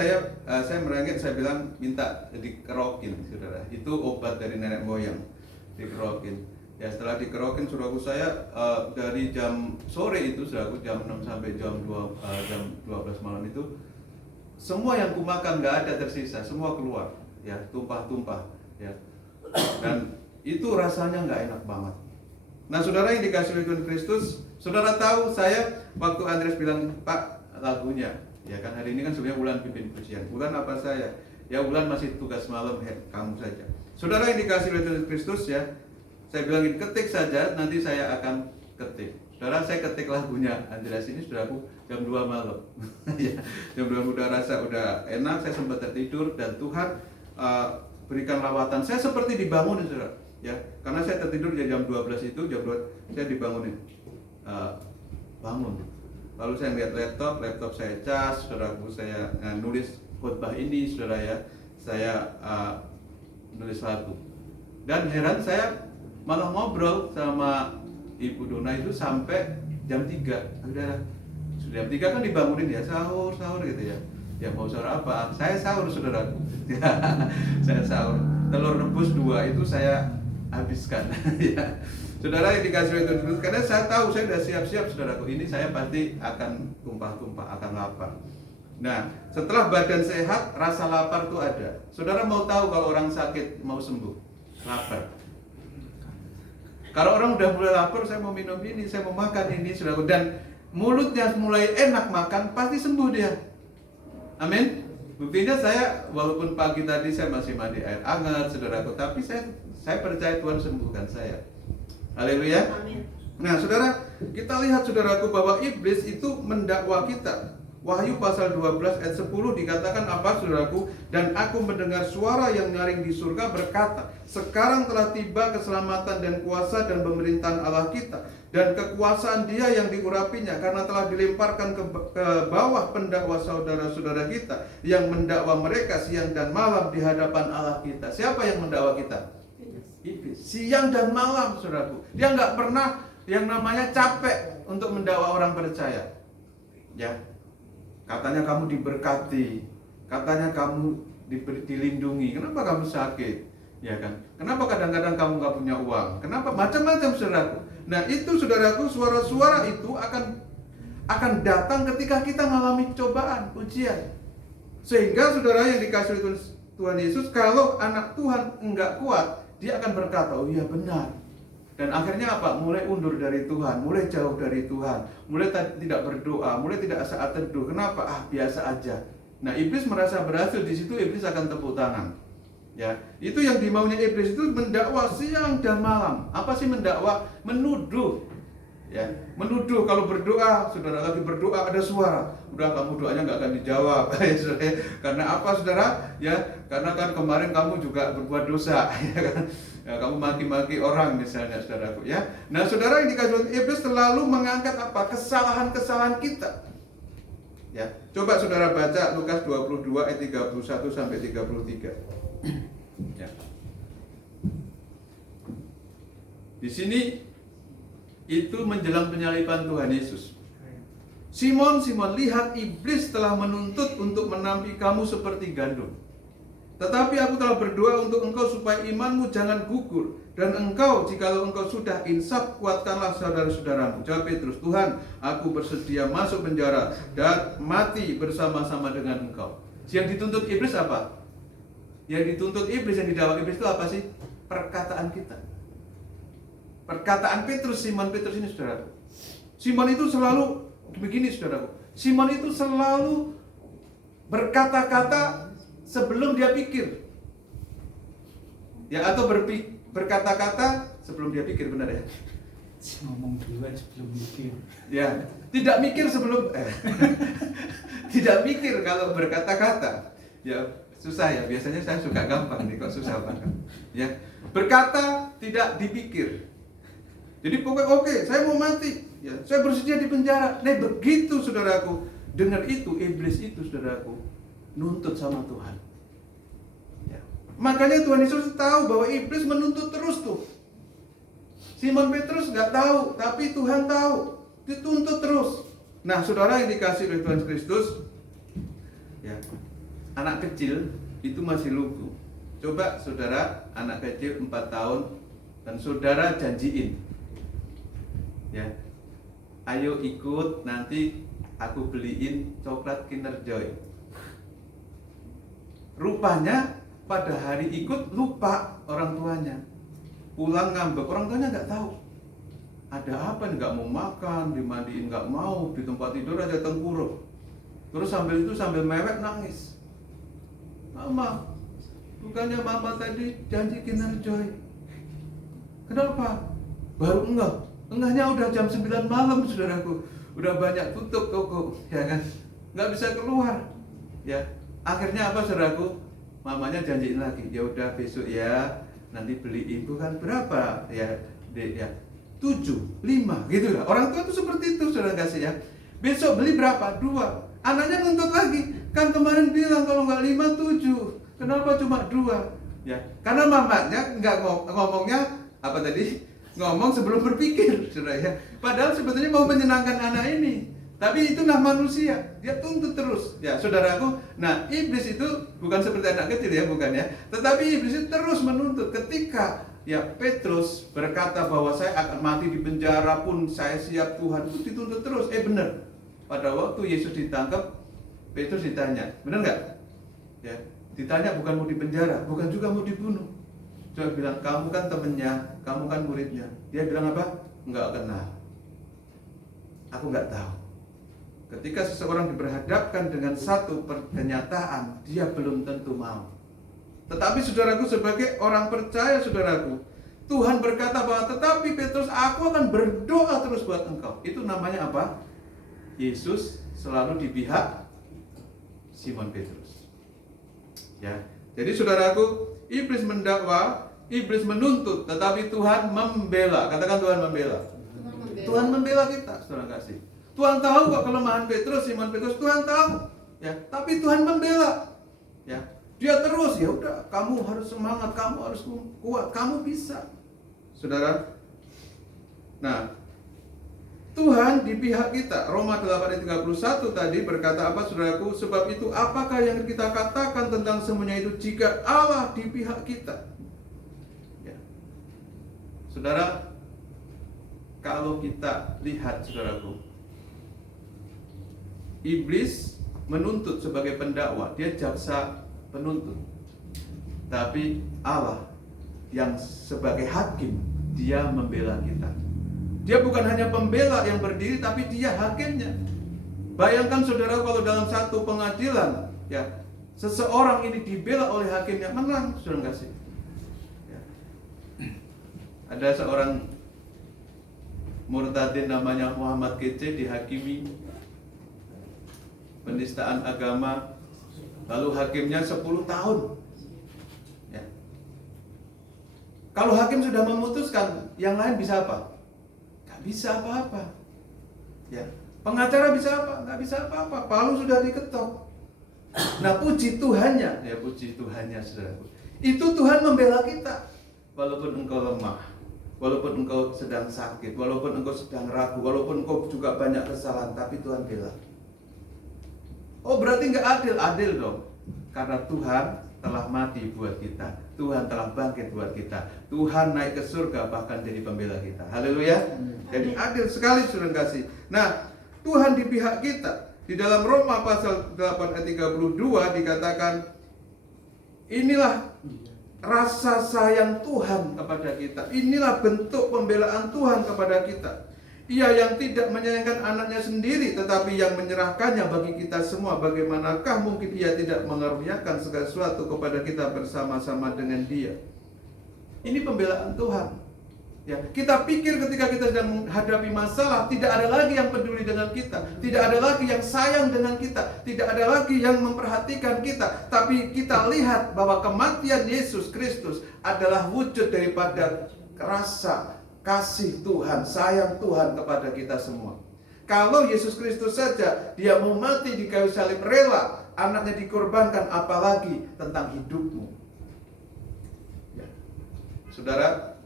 saya merengek, saya bilang minta dikerokin, saudara. Itu obat dari nenek moyang, dikerokin. Ya setelah dikerokin saudaraku, saya dari jam sore itu saudaraku, jam 6 sampai jam 12 malam itu, semua yang kumakan nggak ada tersisa, semua keluar, ya tumpah-tumpah, ya. Dan itu rasanya nggak enak banget. Nah saudara yang dikasih oleh Tuhan Kristus, saudara tahu saya waktu Andreas bilang, Pak lagunya, ya kan hari ini kan sebenarnya bulan pimpin pujian. Bulan apa saya? Ya bulan masih tugas malam, kamu saja. Saudara yang dikasih oleh Tuhan Kristus ya, saya bilangin ketik saja, nanti saya akan ketik. Saudara saya ketik lagunya Andreas ini saudaraku jam 2 malam. Ya, jam 2 udah rasa udah enak, saya sempat tertidur dan Tuhan berikan lawatan. Saya seperti dibangunin saudara. Ya, karena saya tertidur jam 12 itu, jam 2 saya dibangunin. Bangun. Lalu saya lihat laptop saya cas, saudaraku, saya nulis khotbah ini, saudara ya. Saya nulis lagu. Dan heran saya malah ngobrol sama Ibu Dona itu sampai jam 3. Saudara. Jam 3 kan dibangunin ya, sahur gitu ya. Ya mau sahur apa? Saya sahur saudaraku. Saya sahur. Telur rebus 2 itu saya habiskan. Ya. Saudara yang dikasih oleh Tuhan, karena saya tahu saya sudah siap-siap saudaraku, ini saya pasti akan tumpah-tumpah, akan lapar. Nah, setelah badan sehat, rasa lapar tuh ada. Saudara mau tahu kalau orang sakit mau sembuh? Lapar. Kalau orang udah mulai lapar, saya mau minum ini, saya mau makan ini, saudaraku, dan mulutnya mulai enak makan, pasti sembuh dia. Amin. Buktinya saya walaupun pagi tadi saya masih mandi air hangat, saudaraku, tapi saya percaya Tuhan sembuhkan saya. Haleluya. Amin. Nah, saudara, kita lihat saudaraku bahwa iblis itu mendakwa kita. Wahyu pasal 12 ayat 10 dikatakan apa saudaraku? Dan aku mendengar suara yang nyaring di surga berkata, sekarang telah tiba keselamatan dan kuasa dan pemerintahan Allah kita, dan kekuasaan Dia yang diurapinya, karena telah dilemparkan ke bawah pendakwa saudara-saudara kita yang mendakwa mereka siang dan malam di hadapan Allah kita. Siapa yang mendakwa kita? Iblis. Siang dan malam saudaraku. Dia nggak pernah yang namanya capek untuk mendakwa orang percaya. Ya. Katanya kamu diberkati, katanya kamu dilindungi. Kenapa kamu sakit? Ya kan? Kenapa kadang-kadang kamu nggak punya uang? Kenapa? Macam-macam saudaraku. Nah itu saudaraku, suara-suara itu akan datang ketika kita mengalami cobaan, ujian. Sehingga saudara yang dikasih Tuhan Yesus, kalau anak Tuhan enggak kuat, dia akan berkata, oh iya benar. Dan akhirnya apa? Mulai undur dari Tuhan, mulai jauh dari Tuhan, mulai tidak berdoa, mulai tidak saat teduh. Kenapa? Biasa aja. Nah, iblis merasa berhasil, di situ iblis akan tepuk tangan. Ya, itu yang dimaunya iblis itu mendakwa siang dan malam. Apa sih mendakwa? Menuduh. Ya, menuduh. Kalau berdoa, saudara lagi berdoa ada suara, udah kamu doanya nggak akan dijawab. Karena apa saudara? Ya, karena kan kemarin kamu juga berbuat dosa, ya kan? Ya, kamu maki-maki orang misalnya saudaraku ya. Nah saudara yang dikasih iblis selalu mengangkat apa? Kesalahan-kesalahan kita. Ya, coba saudara baca Lukas 22 ayat 31 sampai 33. Ya. Di sini itu menjelang penyaliban Tuhan Yesus. Simon, Simon, lihat iblis telah menuntut untuk menampi kamu seperti gandum. Tetapi aku telah berdoa untuk engkau supaya imanmu jangan gugur. Dan engkau, jikalau engkau sudah insaf, kuatkanlah saudara-saudaramu. Jawab Petrus, Tuhan, aku bersedia masuk penjara dan mati bersama-sama dengan engkau. Yang dituntut iblis apa? Yang dituntut iblis, yang didakwa iblis itu apa sih? Perkataan kita. Perkataan Petrus, Simon Petrus ini saudara. Simon itu selalu begini saudaraku. Simon itu selalu berkata-kata sebelum dia pikir. Ya, atau berkata-kata sebelum dia pikir, benar ya? Ngomong duluan sebelum mikir. Ya, tidak mikir sebelum tidak mikir kalau berkata-kata. Ya, susah ya. Biasanya saya suka gampang nih, kok susah banget. Ya, berkata tidak dipikir. Jadi pokoknya oke, saya mau mati. Ya, saya bersedia di penjara. Nah, begitu saudaraku. Dengar itu, iblis itu saudaraku nuntut sama Tuhan. Ya. Makanya Tuhan Yesus tahu bahwa iblis menuntut terus tuh. Simon Petrus nggak tahu, tapi Tuhan tahu. dituntut terus. Nah, saudara yang dikasih oleh Tuhan Kristus, ya, anak kecil itu masih lugu. Coba saudara anak kecil 4 tahun dan saudara janjiin, ya, ayo ikut, nanti aku beliin coklat Kinder Joy. Rupanya pada hari ikut lupa orang tuanya, pulang ngambek, orang tuanya nggak tahu ada apa, nggak mau makan, dimandiin nggak mau, di tempat tidur aja tengkurap. Terus sambil mewek nangis, mama, bukannya mama tadi janji Kinder Joy, kenapa baru enggahnya udah jam 9 malam, saudaraku, udah banyak tutup toko, ya kan, nggak bisa keluar, ya. Akhirnya apa, saudaraku, mamanya janjiin lagi, ya udah besok ya, nanti beliin, bukan berapa ya, dek ya, 7, 5 gitu lah. Orang tua itu seperti itu, saudara kasih ya. Besok beli berapa? 2. Anaknya nuntut lagi, kan kemarin bilang kalau nggak 5, 7, kenapa cuma 2? Ya, karena mamanya nggak ngomongnya apa tadi? Ngomong sebelum berpikir, saudara ya. Padahal sebetulnya mau menyenangkan anak ini, tapi itulah manusia, dia tuntut terus. Ya, saudaraku, nah iblis itu bukan seperti anak kecil ya, bukan ya. Tetapi iblis itu terus menuntut. Ketika ya Petrus berkata bahwa saya akan mati di penjara pun saya siap Tuhan, itu dituntut terus. Benar. Pada waktu Yesus ditangkap, Petrus ditanya, benar nggak? Ya, ditanya bukan mau di penjara, bukan juga mau dibunuh. Coba bilang, kamu kan temennya, kamu kan muridnya. Dia bilang apa? Enggak kenal. Aku nggak tahu. Ketika seseorang diberhadapkan dengan satu kenyataan, dia belum tentu mau. Tetapi saudaraku, sebagai orang percaya, saudaraku, Tuhan berkata bahwa tetapi Petrus, aku akan berdoa terus buat engkau. Itu namanya apa? Yesus selalu di pihak Simon Petrus. Ya, jadi saudaraku, iblis mendakwa, iblis menuntut, tetapi Tuhan membela. Katakan Tuhan membela. Tuhan membela kita, saudara kasih. Tuhan tahu kok kelemahan Petrus, Simon Petrus, Tuhan tahu. Ya, tapi Tuhan membela. Ya, dia terus, ya udah, kamu harus semangat, kamu harus kuat, kamu bisa. Saudara. Nah, Tuhan di pihak kita. Roma 8:31 tadi berkata apa, saudaraku? Sebab itu apakah yang kita katakan tentang semuanya itu jika Allah di pihak kita? Ya. Saudara, kalau kita lihat, saudaraku, iblis menuntut sebagai pendakwa, dia jaksa penuntut. Tapi Allah yang sebagai hakim, dia membela kita. Dia bukan hanya pembela yang berdiri, tapi dia hakimnya. Bayangkan saudara, kalau dalam satu pengadilan, ya, seseorang ini dibela oleh hakimnya, menang, saudara kasih. Ya. Ada seorang murtadin namanya Muhammad Kece dihakimi penistaan agama, lalu hakimnya 10 tahun. Ya. Kalau hakim sudah memutuskan, yang lain bisa apa? Gak bisa apa-apa. Ya. Pengacara bisa apa? Gak bisa apa-apa. Palu sudah diketok. Nah, puji Tuhannya, ya puji Tuhannya, saudaraku. Itu Tuhan membela kita, walaupun engkau lemah, walaupun engkau sedang sakit, walaupun engkau sedang ragu, walaupun engkau juga banyak kesalahan, tapi Tuhan bela. Oh, berarti nggak adil? Adil dong. Karena Tuhan telah mati buat kita. Tuhan telah bangkit buat kita. Tuhan naik ke surga bahkan jadi pembela kita. Haleluya. Jadi adil sekali, saudara kasih. Nah, Tuhan di pihak kita. Di dalam Roma pasal 8 ayat 32 dikatakan, inilah rasa sayang Tuhan kepada kita. Inilah bentuk pembelaan Tuhan kepada kita. Ia yang tidak menyayangkan anaknya sendiri, tetapi yang menyerahkannya bagi kita semua. Bagaimanakah mungkin ia tidak mengaruniakan segala sesuatu kepada kita bersama-sama dengan dia? Ini pembelaan Tuhan. Ya, kita pikir ketika kita sedang menghadapi masalah, tidak ada lagi yang peduli dengan kita, tidak ada lagi yang sayang dengan kita, tidak ada lagi yang memperhatikan kita. Tapi kita lihat bahwa kematian Yesus Kristus adalah wujud daripada rasa kasih Tuhan, sayang Tuhan kepada kita semua. Kalau Yesus Kristus saja dia mau mati di kayu salib rela, anaknya dikorbankan, apalagi tentang hidupmu. Ya. Saudara,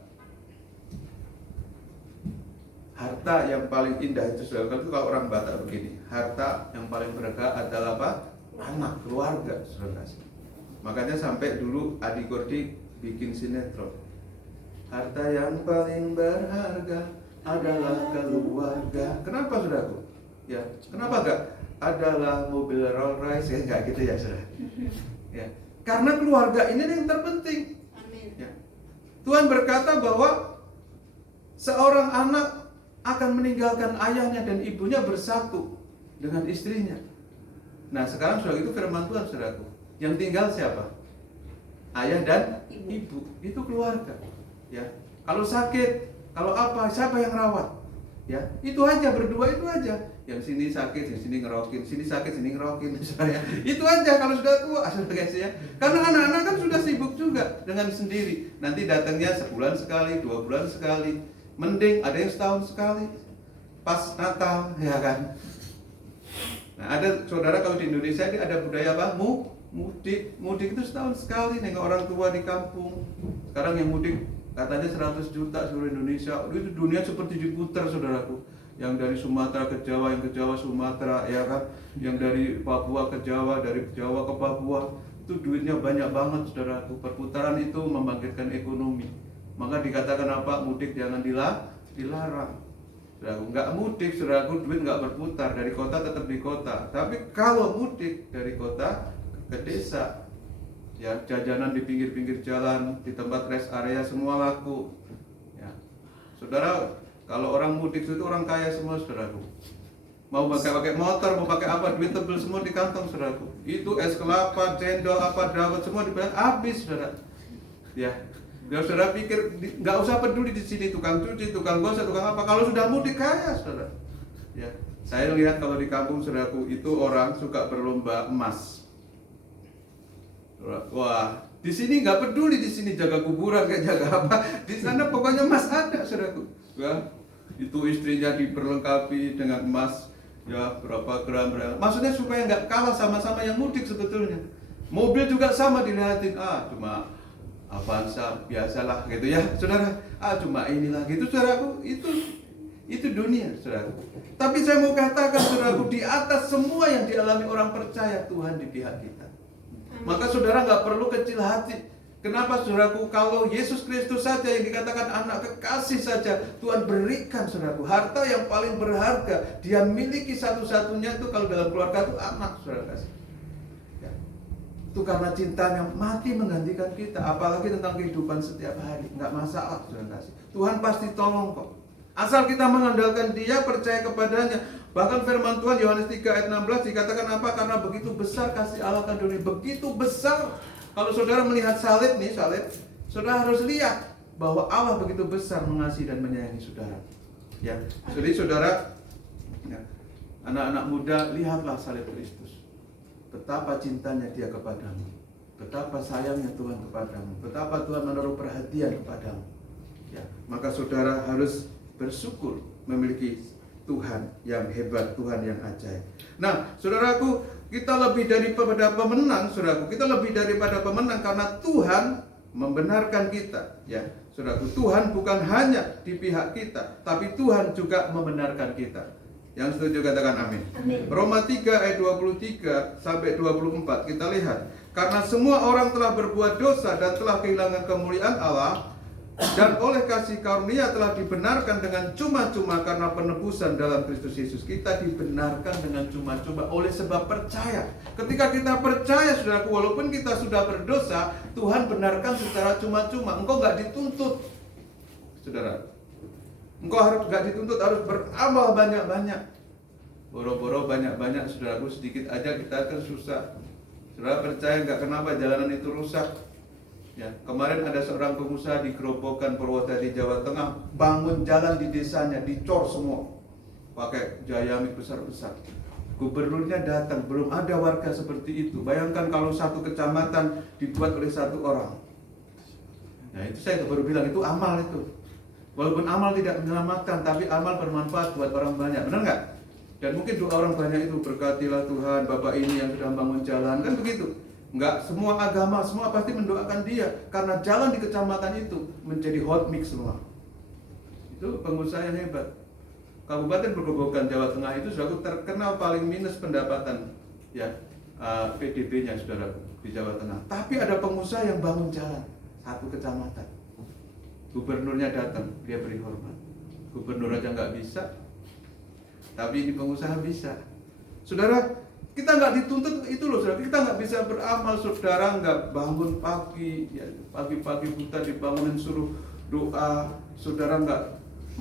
harta yang paling indah itu saudara, itu kalau orang Batak begini, harta yang paling berharga adalah apa? Anak, keluarga, saudara. Makanya sampai dulu Adi Gordi bikin sinetron. Harta yang paling berharga adalah keluarga. Kenapa saudaraku? Ya, kenapa enggak? Adalah mobil Rolls Royce, ya enggak gitu ya saudara. Ya, karena keluarga ini yang terpenting. Amin. Ya. Tuhan berkata bahwa seorang anak akan meninggalkan ayahnya dan ibunya bersatu dengan istrinya. Nah sekarang sudah itu firman Tuhan saudaraku. Yang tinggal siapa? Ayah dan ibu. Itu keluarga. Ya. Kalau sakit, kalau apa, siapa yang rawat? Ya, itu aja, berdua itu aja. Yang sini sakit, yang sini ngerokin, sini sakit, sini ngerokin misalnya. Itu aja kalau sudah tua, guys ya. Karena anak-anak kan sudah sibuk juga dengan sendiri. Nanti datangnya sebulan sekali, 2 bulan sekali. Mending ada yang setahun sekali. Pas Natal, ya kan. Nah, ada saudara kalau di Indonesia ini ada budaya apa? Mudik. Mudik itu setahun sekali nengok orang tua di kampung. Sekarang yang mudik katanya 100 juta seluruh Indonesia. Itu dunia seperti diputar saudaraku. Yang dari Sumatera ke Jawa, yang ke Jawa Sumatera, ya kan? Yang dari Papua ke Jawa, dari Jawa ke Papua. Itu duitnya banyak banget saudaraku. Perputaran itu membangkitkan ekonomi. Maka dikatakan apa? Mudik jangan dilarang. Saudaraku, nggak mudik saudaraku, duit nggak berputar. Dari kota tetap di kota. Tapi kalau mudik dari kota ke desa, ya jajanan di pinggir-pinggir jalan, di tempat rest area semua laku. Ya. Saudara, kalau orang mudik itu orang kaya semua saudaraku. Mau pakai motor, mau pakai apa, duit tebel semua di kantong saudaraku. Itu es kelapa, cendol, apa dawet semua dibayar habis saudara. Ya. Biar saudara pikir nggak usah peduli di sini tukang cuci, tukang gosok, tukang apa. Kalau sudah mudik kaya saudara. Ya. Saya lihat kalau di kampung saudaraku itu orang suka berlomba emas. Wah, di sini nggak peduli di sini jaga kuburan kayak jaga apa. Di sana pokoknya emas ada saudaraku. Ya. Itu istrinya diperlengkapi dengan emas. Ya berapa gram. Maksudnya supaya nggak kalah sama-sama yang mudik sebetulnya. Mobil juga sama dilihatin. Cuma Avanza biasalah gitu ya saudara. Cuma inilah gitu saudaraku. Itu dunia saudaraku. Tapi saya mau katakan saudaraku, di atas semua yang dialami orang percaya, Tuhan di pihak kita. Maka saudara nggak perlu kecil hati. Kenapa saudaraku? Kalau Yesus Kristus saja yang dikatakan anak kekasih saja Tuhan berikan saudaraku harta yang paling berharga. Dia miliki satu-satunya itu kalau dalam keluarga itu anak saudara kasih. Itu karena cintanya mati menggantikan kita. Apalagi tentang kehidupan setiap hari. Nggak masalah saudara kasih. Tuhan pasti tolong kok. Asal kita mengandalkan Dia, percaya kepadanya. Bahkan firman Tuhan Yohanes 3 ayat 16 dikatakan apa? Karena begitu besar kasih Allah ke dunia. Begitu besar. Kalau saudara melihat salib, saudara harus lihat bahwa Allah begitu besar mengasihi dan menyayangi saudara. Ya. Jadi saudara, ya, anak-anak muda, lihatlah salib Kristus. Betapa cintanya Dia kepadamu. Betapa sayangnya Tuhan kepadamu. Betapa Tuhan menaruh perhatian kepadamu. Ya, maka saudara harus bersyukur memiliki Tuhan yang hebat, Tuhan yang ajaib. Nah, saudaraku, kita lebih daripada pemenang, saudaraku. Kita lebih daripada pemenang karena Tuhan membenarkan kita. Ya, saudaraku, Tuhan bukan hanya di pihak kita, tapi Tuhan juga membenarkan kita. Yang setuju katakan amin. Amin. Roma 3 ayat 23 sampai 24 kita lihat. Karena semua orang telah berbuat dosa dan telah kehilangan kemuliaan Allah, dan oleh kasih karunia telah dibenarkan dengan cuma-cuma karena penebusan dalam Kristus Yesus. Kita dibenarkan dengan cuma-cuma oleh sebab percaya. Ketika kita percaya saudaraku, walaupun kita sudah berdosa, Tuhan benarkan secara cuma-cuma. Engkau gak dituntut saudara. Engkau harus gak dituntut harus beramal banyak-banyak. Boro-boro banyak-banyak saudaraku, sedikit aja kita akan susah. Saudara percaya gak kenapa jalanan itu rusak? Ya, kemarin ada seorang pengusaha di Gerobokan Purwodadi Jawa Tengah bangun jalan di desanya, dicor semua pakai jayamik besar-besar. Gubernurnya datang, belum ada warga seperti itu. Bayangkan kalau satu kecamatan dibuat oleh satu orang. Nah itu saya baru bilang itu amal itu. Walaupun amal tidak menyelamatkan, tapi amal bermanfaat buat orang banyak, benar nggak? Dan mungkin doa orang banyak itu, berkatilah Tuhan Bapak ini yang sudah bangun jalan, kan begitu. Enggak, semua agama, semua pasti mendoakan dia. Karena jalan di kecamatan itu menjadi hot mix semua. Itu pengusaha yang hebat. Kabupaten Grobogan, Jawa Tengah itu saudaraku terkenal paling minus pendapatan ya PDB-nya saudaraku di Jawa Tengah. Tapi ada pengusaha yang bangun jalan satu kecamatan. Gubernurnya datang, dia beri hormat. Gubernur aja nggak bisa, tapi ini pengusaha bisa. Saudara, kita nggak dituntut itu loh, saudara. Kita nggak bisa beramal, saudara nggak bangun pagi, ya, pagi-pagi buta dibangunin suruh doa, saudara nggak,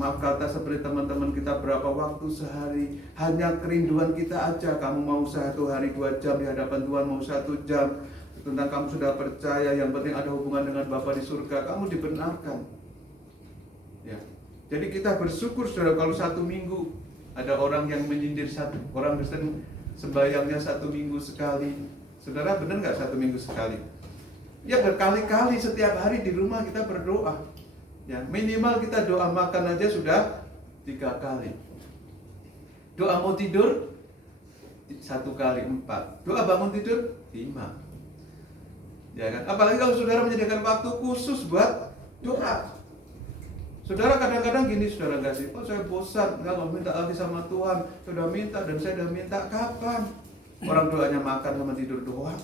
maaf kata seperti teman-teman kita berapa waktu sehari, hanya kerinduan kita aja. Kamu mau 1 hari 2 jam di hadapan Tuhan, mau 1 jam, tentang kamu sudah percaya, yang penting ada hubungan dengan Bapa di surga, kamu dibenarkan. Ya, jadi kita bersyukur saudara kalau 1 minggu ada orang yang menyindir orang Kristen sembahyangnya 1 minggu sekali. Saudara benar nggak 1 minggu sekali? Ya berkali-kali setiap hari di rumah kita berdoa. Ya minimal kita doa makan aja sudah 3 kali. Doa mau tidur 1 kali 4. Doa bangun tidur 5. Ya kan? Apalagi kalau saudara menyediakan waktu khusus buat doa. Saudara kadang-kadang gini, saudara nggak sih? Oh saya bosan, nggak mau minta lagi sama Tuhan. Sudah minta dan saya udah minta, kapan? Orang doanya makan sama tidur doang,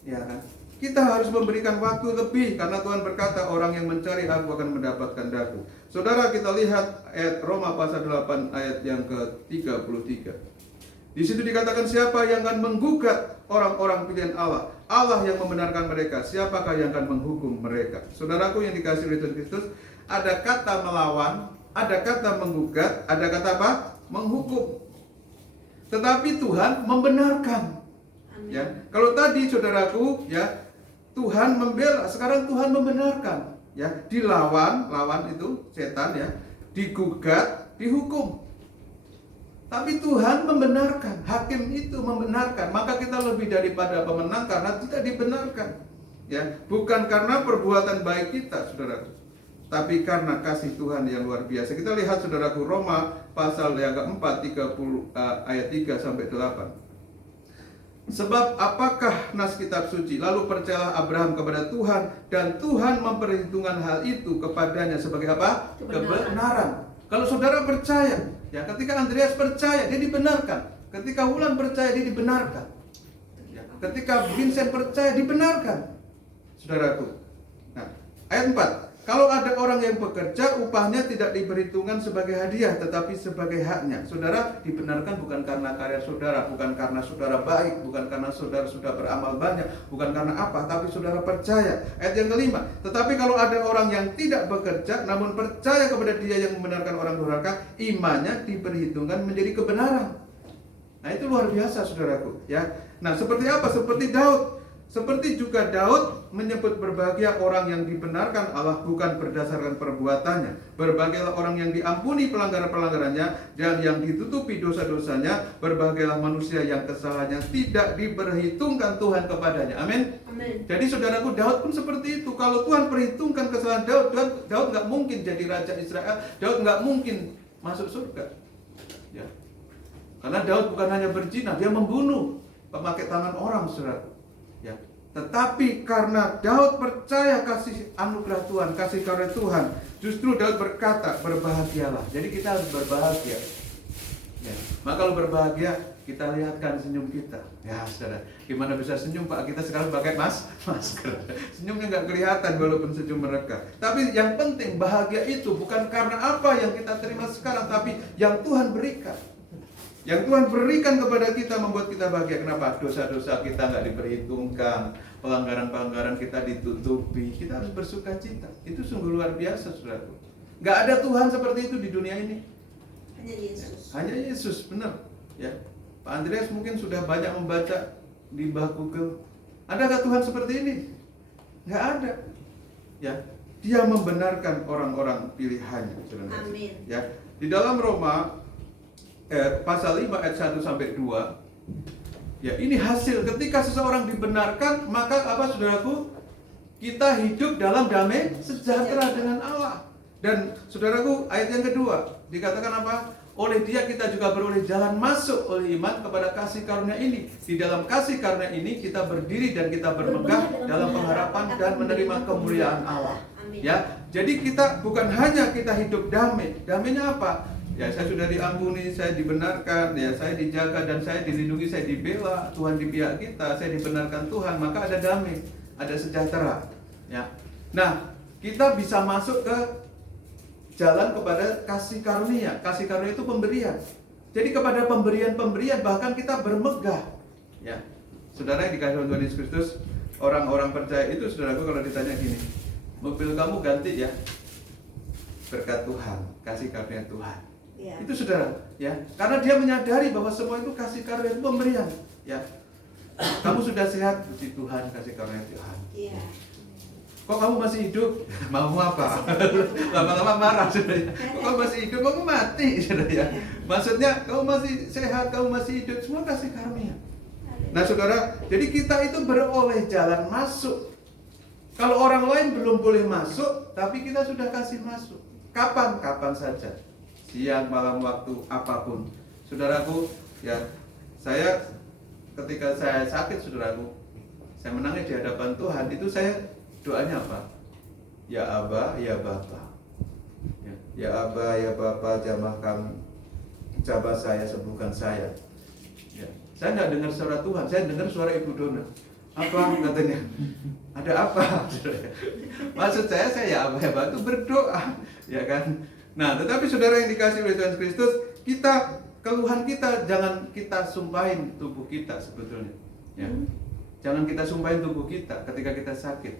ya kan? Kita harus memberikan waktu lebih karena Tuhan berkata orang yang mencari aku akan mendapatkan daku. Saudara kita lihat ayat Roma pasal 8 ayat yang ke-33. Di situ dikatakan siapa yang akan menggugat orang-orang pilihan Allah? Allah yang membenarkan mereka. Siapakah yang akan menghukum mereka? Saudaraku yang dikasihi oleh Tuhan Kristus, ada kata melawan, ada kata menggugat, ada kata apa? Menghukum. Tetapi Tuhan membenarkan. Amin. Ya, kalau tadi saudaraku, ya Tuhan membela, sekarang Tuhan membenarkan. Ya, dilawan, lawan itu setan ya, digugat, dihukum. Tapi Tuhan membenarkan, hakim itu membenarkan, maka kita lebih daripada pemenang karena tidak dibenarkan. Ya, bukan karena perbuatan baik kita, saudaraku, tapi karena kasih Tuhan yang luar biasa. Kita lihat saudaraku Roma pasal yang keempat 30 ayat 3 sampai 8. Sebab apakah nas kitab suci? Lalu percayalah Abraham kepada Tuhan dan Tuhan memperhitungkan hal itu kepadanya sebagai apa? Kebenaran. Kalau saudara percaya, ya ketika Andreas percaya dia dibenarkan. Ketika Wulan percaya dia dibenarkan. Ya, ketika Vincent percaya dibenarkan. Saudaraku. Nah, ayat 4. Kalau ada orang yang bekerja, upahnya tidak diperhitungkan sebagai hadiah, tetapi sebagai haknya. Saudara dibenarkan bukan karena karya saudara, bukan karena saudara baik, bukan karena saudara sudah beramal banyak, bukan karena apa, tapi saudara percaya. Ayat yang kelima, tetapi kalau ada orang yang tidak bekerja, namun percaya kepada Dia yang membenarkan orang durhaka, imannya diperhitungkan menjadi kebenaran. Nah itu luar biasa saudaraku. Ya. Nah seperti apa? Seperti Daud. Seperti juga Daud menyebut berbahagia orang yang dibenarkan Allah bukan berdasarkan perbuatannya. Berbahagialah orang yang diampuni pelanggaran-pelanggarannya dan yang ditutupi dosa-dosanya. Berbahagialah manusia yang kesalahannya tidak diperhitungkan Tuhan kepadanya. Amin. Amin. Jadi saudaraku, Daud pun seperti itu. Kalau Tuhan perhitungkan kesalahan Daud nggak mungkin jadi raja Israel. Daud nggak mungkin masuk surga. Ya. Karena Daud bukan hanya berzina, dia membunuh, pemakai tangan orang, saudaraku. Ya, tetapi karena Daud percaya kasih anugerah Tuhan, kasih karunia Tuhan, justru Daud berkata berbahagialah. Jadi kita harus berbahagia. Ya, maka kalau berbahagia kita lihatkan senyum kita. Ya, saudara, gimana bisa senyum Pak? Kita sekarang pakai masker. Senyumnya nggak kelihatan walaupun senyum mereka. Tapi yang penting bahagia itu bukan karena apa yang kita terima sekarang, tapi yang Tuhan berikan. Yang Tuhan berikan kepada kita membuat kita bahagia. Kenapa? Dosa-dosa kita nggak diperhitungkan, pelanggaran-pelanggaran kita ditutupi. Kita harus bersuka cita. Itu sungguh luar biasa, saudaraku. Nggak ada Tuhan seperti itu di dunia ini. Hanya Yesus. Hanya Yesus, benar. Ya, Pak Andreas mungkin sudah banyak membaca di Google. Adakah Tuhan seperti ini? Nggak ada. Ya, Dia membenarkan orang-orang pilihannya. Amin. Ya, di dalam Roma pasal 5 ayat 1 sampai 2. Ya, ini hasil ketika seseorang dibenarkan, maka apa saudaraku? Kita hidup dalam damai sejahtera dengan Allah. Dan saudaraku, ayat yang kedua dikatakan apa? Oleh Dia kita juga beroleh jalan masuk oleh iman kepada kasih karunia ini. Di dalam kasih karunia ini kita berdiri dan kita bermegah dalam pengharapan dan menerima kemuliaan Allah. Ya, jadi kita bukan hanya kita hidup damai. Damainya apa? Ya, saya sudah diampuni, saya dibenarkan, ya, saya dijaga dan saya dilindungi, saya dibela, Tuhan di pihak kita, saya dibenarkan Tuhan, maka ada damai, ada sejahtera. Ya. Nah, kita bisa masuk ke jalan kepada kasih karunia. Kasih karunia itu pemberian. Jadi kepada pemberian-pemberian bahkan kita bermegah. Ya. Saudara yang dikasihi Tuhan Yesus Kristus, orang-orang percaya itu, saudaraku, kalau ditanya gini, mobil kamu ganti ya, berkat Tuhan, kasih karunia Tuhan. Ya. Itu saudara, ya, karena dia menyadari bahwa semua itu kasih karunia, itu pemberian, ya. Kamu sudah sehat, puji Tuhan, kasih karunia Tuhan. Iya. Kok kamu masih hidup? Mau apa? Lama-lama marah, saudara. Kok kamu masih hidup? Kamu mati, saudara, ya. Maksudnya kamu masih sehat, kamu masih hidup, semua kasih karunia. Nah, saudara, jadi kita itu beroleh jalan masuk. Kalau orang lain belum boleh masuk, tapi kita sudah kasih masuk. Kapan? Kapan saja. Siang, malam, waktu, apapun. Saudaraku, ya, saya ketika saya sakit, saudaraku, saya menangis di hadapan Tuhan, itu saya doanya apa? Ya Aba, ya Bapa. Ya Aba, ya Bapa, jamah kami, jamah saya, sembuhkan saya. Ya. Saya nggak dengar suara Tuhan, saya dengar suara Ibu Dona. Apa katanya? Ada apa? Maksud saya ya Aba, ya Bapa itu berdoa, ya kan? Nah, tetapi saudara yang dikasihi oleh Tuhan Kristus, kita, keluhan kita jangan kita sumpahin tubuh kita sebetulnya. Ya. Jangan kita sumpahin tubuh kita ketika kita sakit.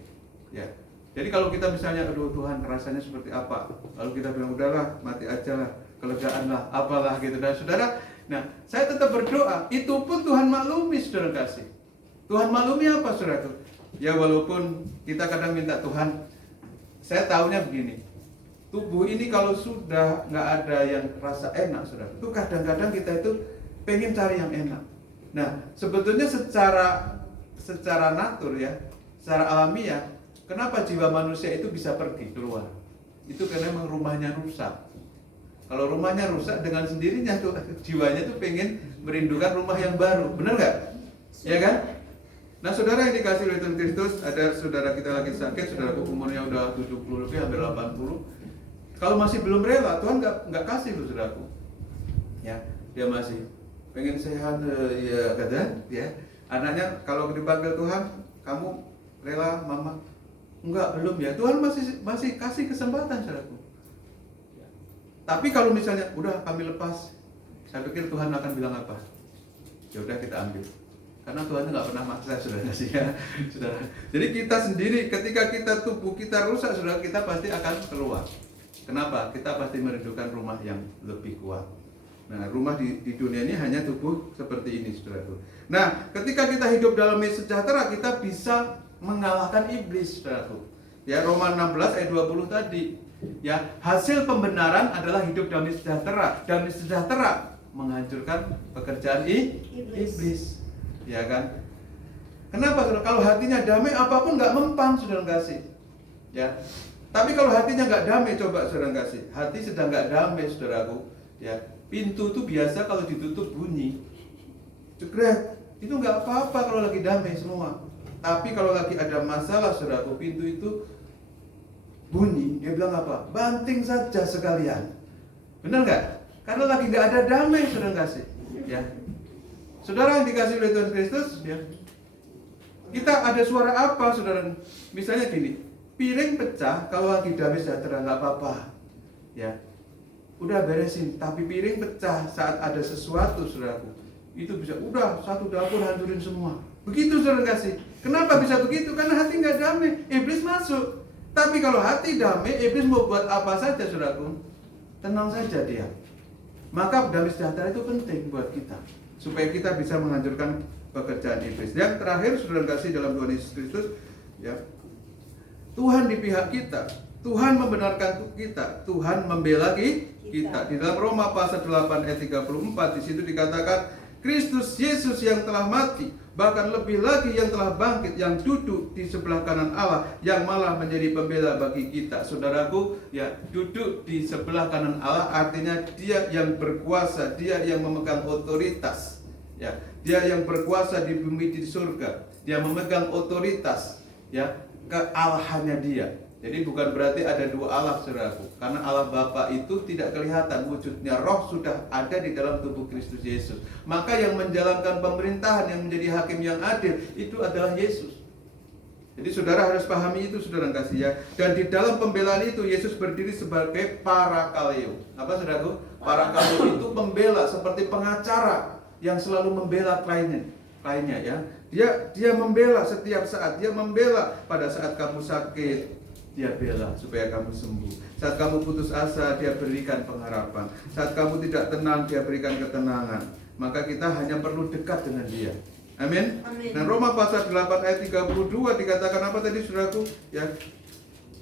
Ya. Jadi kalau kita misalnya, aduh Tuhan rasanya seperti apa, lalu kita bilang udahlah mati aja lah, kelegaan lah, apalah gitu. Dan saudara, nah saya tetap berdoa, itu pun Tuhan maklumi, saudara kasih. Tuhan maklumi apa, saudara? Ya walaupun kita kadang minta Tuhan, saya tahunya begini, tubuh ini kalau sudah nggak ada yang rasa enak, saudara, itu kadang-kadang kita itu pengen cari yang enak. Nah sebetulnya secara natur ya, secara alamiah, kenapa jiwa manusia itu bisa pergi keluar? Itu karena memang rumahnya rusak. Kalau rumahnya rusak, dengan sendirinya tuh jiwanya tuh pengen merindukan rumah yang baru, benar nggak? Ya kan? Nah saudara yang dikasihi oleh Tuhan Kristus, ada saudara kita lagi sakit, saudaraku umurnya udah 70 lebih, hampir 80. Kalau masih belum rela, Tuhan nggak kasih loh saudaraku. Ya, dia masih pengen sehat, ya kata, ya. Anaknya kalau dipanggil Tuhan, kamu rela, mama? Enggak, belum ya. Tuhan masih kasih kesempatan saudaraku. Ya. Tapi kalau misalnya udah kami lepas, saya pikir Tuhan akan bilang apa? Ya udah kita ambil. Karena Tuhan nggak pernah maksa, saudara kasih ya, saudara. Jadi kita sendiri, ketika kita tubuh kita rusak, saudara, kita pasti akan keluar. Kenapa? Kita pasti merindukan rumah yang lebih kuat. Nah, rumah di dunia ini hanya tubuh seperti ini, saudaraku. Nah, ketika kita hidup dalam sejahtera, kita bisa mengalahkan iblis, saudaraku. Ya, Roma 16 ayat 20 tadi. Ya, hasil pembenaran adalah hidup damai sejahtera. Damai sejahtera menghancurkan pekerjaan iblis. Ya kan? Kenapa, saudara? Kalau hatinya damai, apapun nggak mempan, saudara kasih. Ya. Tapi kalau hatinya nggak damai, coba saudara kasih. Hati sedang nggak damai, saudaraku. Ya, pintu itu biasa kalau ditutup bunyi, jegret. Itu nggak apa-apa kalau lagi damai semua. Tapi kalau lagi ada masalah, saudaraku, pintu itu bunyi. Dia bilang apa? Banting saja sekalian. Benar nggak? Karena lagi nggak ada damai, saudara kasih. Ya, saudara yang dikasih oleh Tuhan Kristus, ya. Kita ada suara apa, saudara? Misalnya gini. Piring pecah, kalau lagi damai sejahtera nggak apa-apa, ya, udah beresin. Tapi piring pecah saat ada sesuatu, saudaraku, itu bisa udah satu dapur hancurin semua. Begitu saudara kasih. Kenapa bisa begitu? Karena hati nggak damai, iblis masuk. Tapi kalau hati damai, iblis mau buat apa saja, saudaraku, tenang saja dia. Maka damai sejahtera itu penting buat kita, supaya kita bisa menghancurkan pekerjaan iblis. Yang terakhir, saudara kasih, dalam Tuhan Yesus Kristus, ya. Tuhan di pihak kita, Tuhan membenarkan kita, Tuhan membela kita. Di dalam Roma pasal 8 ayat 34, di situ dikatakan Kristus Yesus yang telah mati, bahkan lebih lagi yang telah bangkit, yang duduk di sebelah kanan Allah, yang malah menjadi pembela bagi kita. Saudaraku, ya, duduk di sebelah kanan Allah artinya dia yang berkuasa, dia yang memegang otoritas. Ya, dia yang berkuasa di bumi di surga, dia memegang otoritas, ya, kealahannya dia. Jadi bukan berarti ada dua Allah, saudaraku. Karena Allah Bapa itu tidak kelihatan wujudnya, roh sudah ada di dalam tubuh Kristus Yesus. Maka yang menjalankan pemerintahan, yang menjadi hakim yang adil, itu adalah Yesus. Jadi saudara harus pahami itu, saudara kasih ya. Dan di dalam pembelaan itu, Yesus berdiri sebagai parakaleo. Apa saudaraku? Parakaleo itu pembela, seperti pengacara yang selalu membela kliennya ya. Dia membela setiap saat. Dia membela pada saat kamu sakit, dia bela supaya kamu sembuh. Saat kamu putus asa, dia berikan pengharapan. Saat kamu tidak tenang, dia berikan ketenangan. Maka kita hanya perlu dekat dengan dia. Amin. Nah, Roma pasal 8 ayat 32 dikatakan apa tadi, saudaraku? Ya,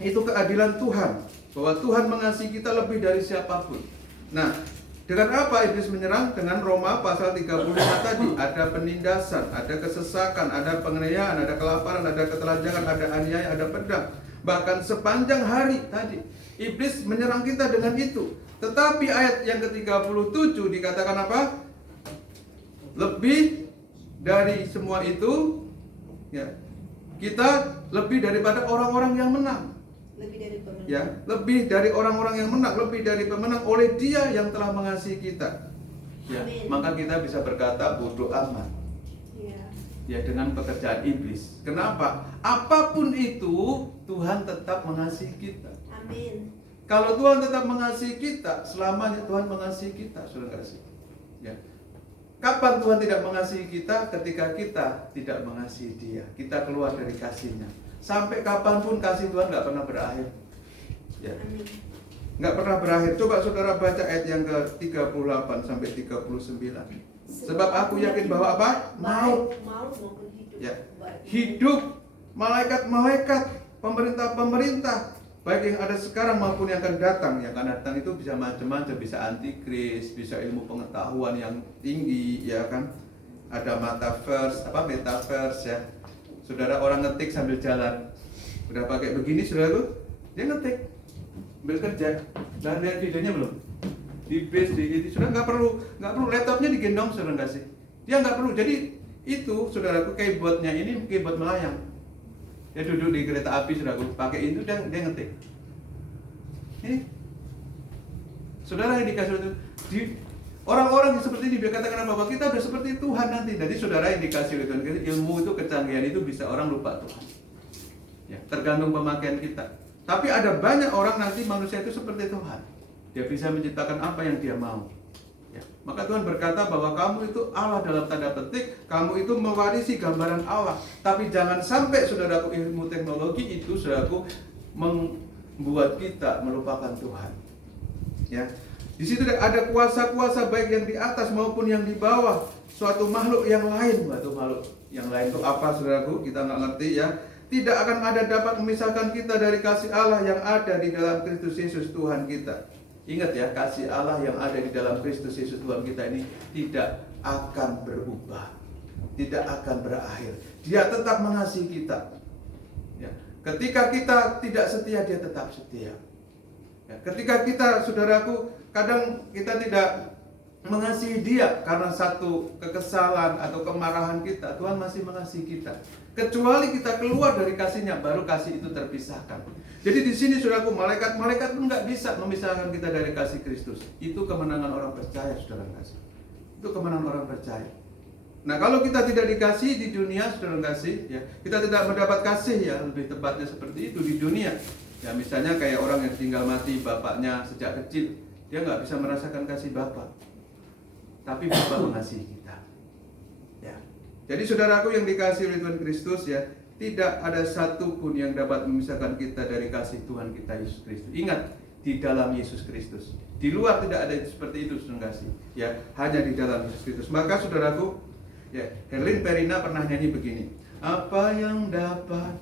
itu keadilan Tuhan, bahwa Tuhan mengasihi kita lebih dari siapapun. Nah, dengan apa iblis menyerang? Dengan Roma pasal 35 tadi, ada penindasan, ada kesesakan, ada penganiayaan, ada kelaparan, ada ketelanjangan, ada aniaya, ada pedang. Bahkan sepanjang hari tadi, iblis menyerang kita dengan itu. Tetapi ayat yang ke-37 dikatakan apa? Lebih dari semua itu, ya, kita lebih daripada orang-orang yang menang. Lebih dari pemenang. Ya, lebih dari orang-orang yang menang, lebih dari pemenang oleh Dia yang telah mengasihi kita. Ya, Amin. maka kita bisa berkata bodoh amat. Ya. Ya, dengan pekerjaan iblis. Kenapa? Apapun itu, Tuhan tetap mengasihi kita. Amin. Kalau Tuhan tetap mengasihi kita, selamanya Tuhan mengasihi kita, saudara kasih. Ya. Kapan Tuhan tidak mengasihi kita? Ketika kita tidak mengasihi Dia. Kita keluar dari kasih-Nya. Sampai kapanpun kasih Tuhan nggak pernah berakhir. Ya. Amin. Nggak pernah berakhir. Coba saudara baca ayat yang ke-38 sampai 39. Sebab aku yakin bahwa apa? Maut maupun hidup. Ya. Baik. Hidup, malaikat-malaikat, pemerintah-pemerintah, baik yang ada sekarang maupun yang akan datang. Yang akan datang itu bisa macam-macam, bisa antikris, bisa ilmu pengetahuan yang tinggi, ya kan? Ada metaverse ya. Saudara, orang ngetik sambil jalan. Udah pakai begini, saudara, dia ngetik sambil kerja. Dan lihat videonya belum? Di base di itu sudah nggak perlu laptopnya digendong, saudara, nggak sih? Dia nggak perlu. Jadi itu, saudaraku, keyboardnya ini keyboard melayang. Dia duduk di kereta api, saudaraku, pakai itu dan dia ngetik. Ini, saudara, yang dikasih itu di orang-orang seperti ini, dia katakan bahwa kita udah seperti Tuhan nanti. Jadi saudara, yang dikasih oleh Tuhan, ilmu itu, kecanggihan itu bisa orang lupa Tuhan. Ya, tergantung pemakaian kita. Tapi ada banyak orang nanti manusia itu seperti Tuhan. Dia bisa menciptakan apa yang dia mau. Ya. Maka Tuhan berkata bahwa kamu itu Allah dalam tanda petik, kamu itu mewarisi gambaran Allah. Tapi jangan sampai, saudaraku, ilmu teknologi itu, saudaraku, membuat kita melupakan Tuhan. Ya. Di situ ada kuasa-kuasa baik yang di atas maupun yang di bawah. Suatu makhluk yang lain, itu apa, saudaraku? Kita nggak ngerti ya. Tidak akan ada dapat memisahkan kita dari kasih Allah yang ada di dalam Kristus Yesus Tuhan kita. Ingat ya, kasih Allah yang ada di dalam Kristus Yesus Tuhan kita ini tidak akan berubah, tidak akan berakhir. Dia tetap mengasihi kita. Ya. Ketika kita tidak setia, Dia tetap setia. Ya. Ketika kita, saudaraku, kadang kita tidak mengasihi Dia karena satu kekesalan atau kemarahan kita, Tuhan masih mengasihi kita. Kecuali kita keluar dari kasih-Nya, baru kasih itu terpisahkan. Jadi di sini, saudaraku, malaikat pun nggak bisa memisahkan kita dari kasih Kristus. Itu kemenangan orang percaya, saudara kasih. Itu kemenangan orang percaya. Nah, kalau kita tidak dikasih di dunia, saudara kasih, ya, kita tidak mendapat kasih, ya, lebih tepatnya seperti itu di dunia. Ya, misalnya kayak orang yang tinggal mati bapaknya sejak kecil, dia nggak bisa merasakan kasih bapak. Tapi Bapa mengasihi kita. Ya. Jadi saudaraku yang dikasihi oleh Tuhan Kristus, ya, tidak ada satupun yang dapat memisahkan kita dari kasih Tuhan kita Yesus Kristus. Ingat, di dalam Yesus Kristus. Di luar tidak ada seperti itu, saudara kasih. Ya, hanya di dalam Yesus Kristus. Maka saudaraku, ya, Herlin Perina pernah nyanyi begini. Apa yang dapat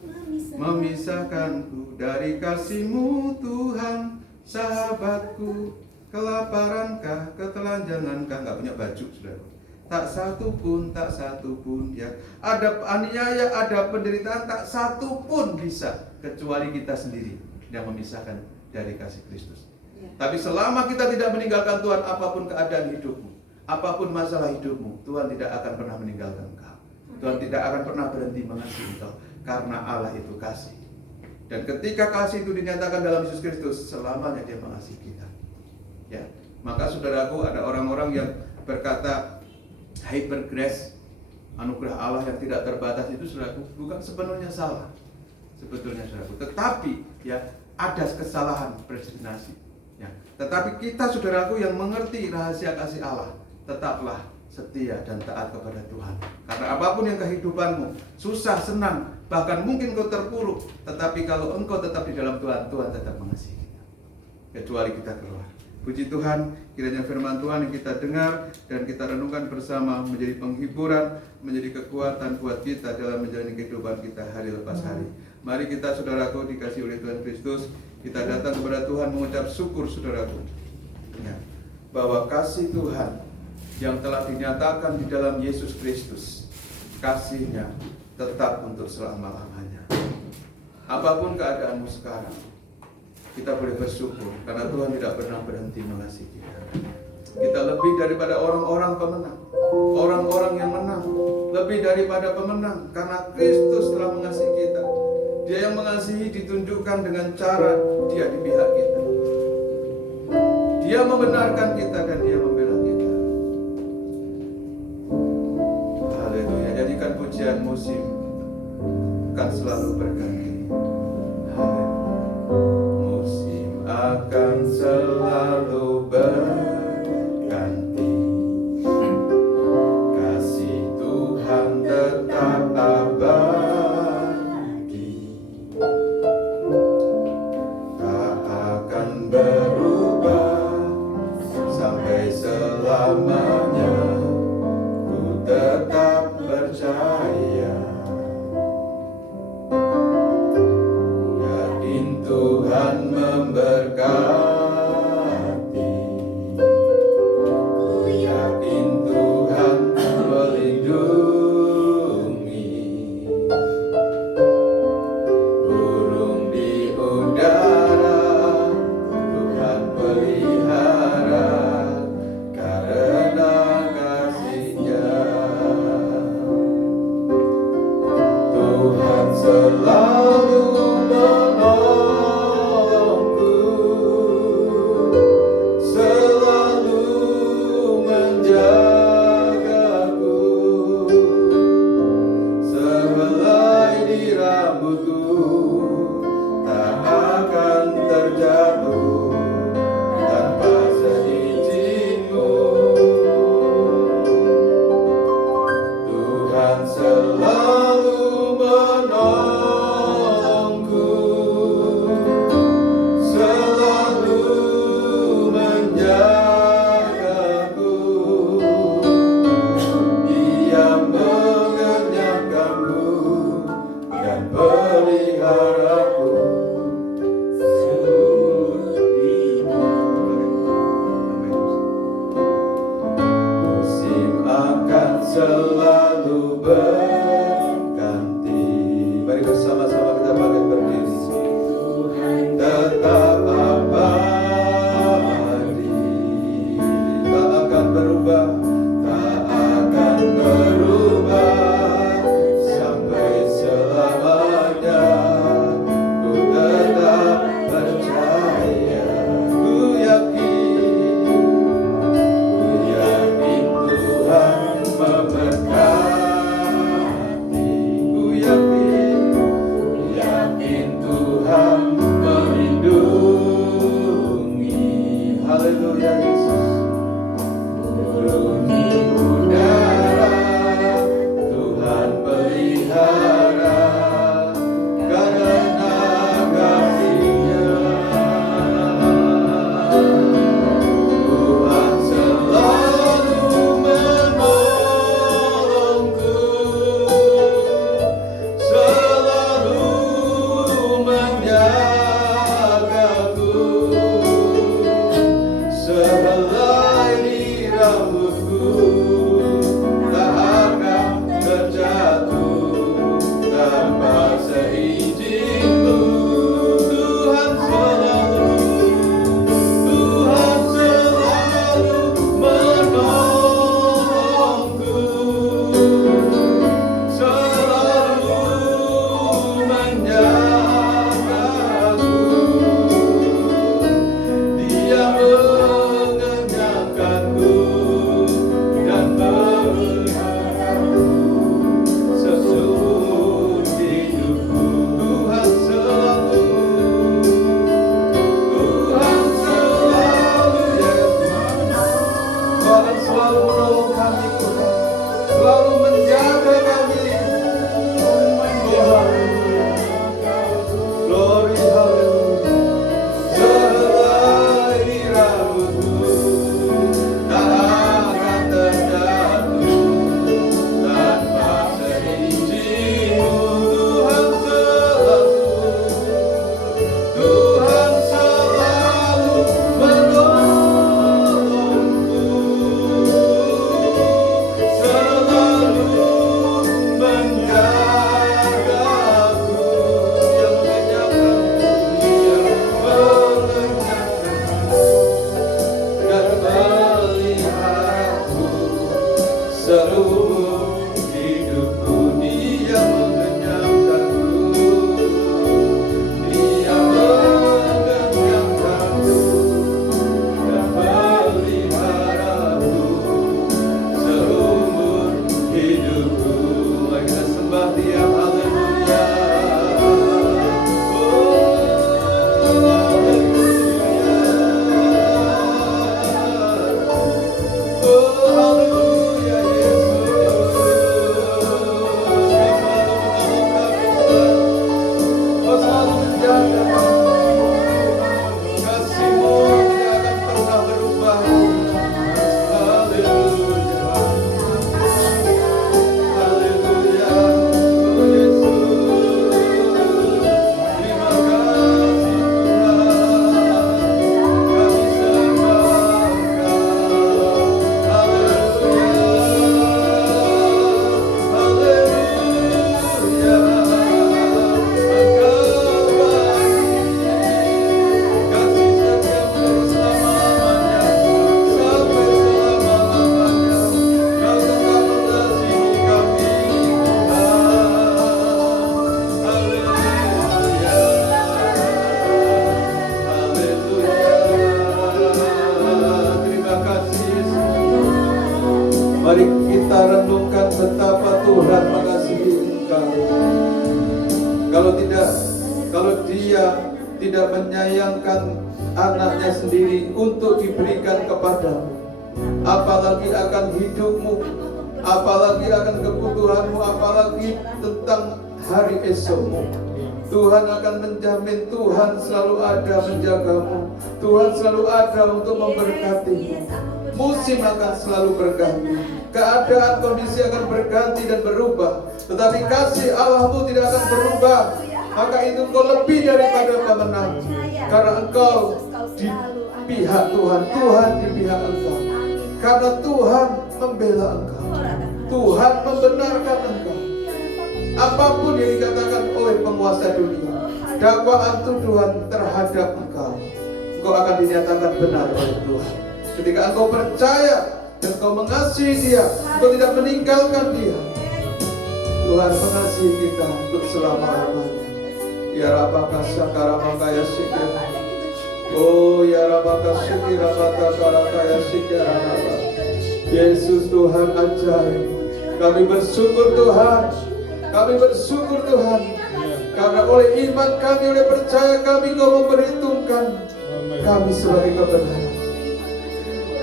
memisahkanku dari kasih-Mu Tuhan, sahabatku? Kelaparankah, ketelanjangankah, nggak punya baju, saudara. Tak satu pun, ya. Ada aniaya, ada penderitaan, tak satu pun bisa, kecuali kita sendiri yang memisahkan dari kasih Kristus. Ya. Tapi selama kita tidak meninggalkan Tuhan, apapun keadaan hidupmu, apapun masalah hidupmu, Tuhan tidak akan pernah meninggalkan engkau. Tuhan tidak akan pernah berhenti mengasihi engkau, karena Allah itu kasih. Dan ketika kasih itu dinyatakan dalam Yesus Kristus, selamanya Dia mengasihi kita. Ya, maka saudaraku, ada orang-orang yang berkata hyper grace, anugerah Allah yang tidak terbatas itu, saudaraku, bukan sepenuhnya salah. Sebetulnya, saudaraku, tetapi ya ada kesalahan predestinasi. Ya, tetapi kita, saudaraku, yang mengerti rahasia kasih Allah, tetaplah setia dan taat kepada Tuhan. Karena apapun yang kehidupanmu, susah, senang, bahkan mungkin kau terpuruk, tetapi kalau engkau tetap di dalam Tuhan, Tuhan tetap mengasihi kita, kecuali kita keluar. Puji Tuhan, kiranya firman Tuhan yang kita dengar dan kita renungkan bersama menjadi penghiburan, menjadi kekuatan buat kita dalam menjalani kehidupan kita hari lepas hari. Mari kita, saudaraku, dikasih oleh Tuhan Kristus, kita datang kepada Tuhan mengucap syukur, saudaraku, ya, bahwa kasih Tuhan yang telah dinyatakan di dalam Yesus Kristus, kasih-Nya tetap untuk selama-lamanya. Apapun keadaanmu sekarang, kita boleh bersyukur karena Tuhan tidak pernah berhenti mengasihi kita. Kita lebih daripada orang-orang pemenang, orang-orang yang menang, lebih daripada pemenang karena Kristus telah mengasihi kita. Dia yang mengasihi ditunjukkan dengan cara Dia di pihak kita. Dia membenarkan kita dan Dia membela kita. Haleluya. Jadikan pujian musim akan selalu berganti. Akan selalu berganti. Kasih Tuhan tetap abadi, tak akan berubah sampai selamanya. Ku tetap percaya, yakin Tuhan memberkati, ku yakin Tuhan melindungi. Burung di udara Tuhan pelihara karena kasih-Nya. Tuhan selalu menolongku, kita renungkan betapa Tuhan mengasihi engkau. Kalau dia tidak menyayangkan anaknya sendiri untuk diberikan kepadamu, apalagi akan hidupmu, apalagi akan kebutuhanmu, apalagi tentang hari esokmu. Tuhan akan menjamin, Tuhan selalu ada menjagamu, Tuhan selalu ada untuk memberkatimu. Musim akan selalu berganti, keadaan kondisi akan berganti dan berubah, tetapi kasih Allahmu tidak akan berubah. Maka itu engkau lebih daripada pemenang, karena engkau di pihak Tuhan, Tuhan di pihak engkau. Karena Tuhan membela engkau, Tuhan membenarkan engkau. Apapun yang dikatakan oleh penguasa dunia, dakwaan tuduhan terhadap engkau, engkau akan dinyatakan benar oleh Tuhan. Ketika engkau percaya dan engkau mengasihi dia, engkau tidak meninggalkan dia. Tuhan mengasihi kita untuk selama-lamanya. Ya Rabbaka Sakaramaka ya Sikir. Oh ya Rabbaka Sikir Rabbaka Karakaya Sikir Rabbaka. Yesus Tuhan ajaib. Kami bersyukur Tuhan. Kami bersyukur Tuhan. Karena oleh iman kami, oleh percaya kami, Kau memperhitungkan kami sebagai kebenaran.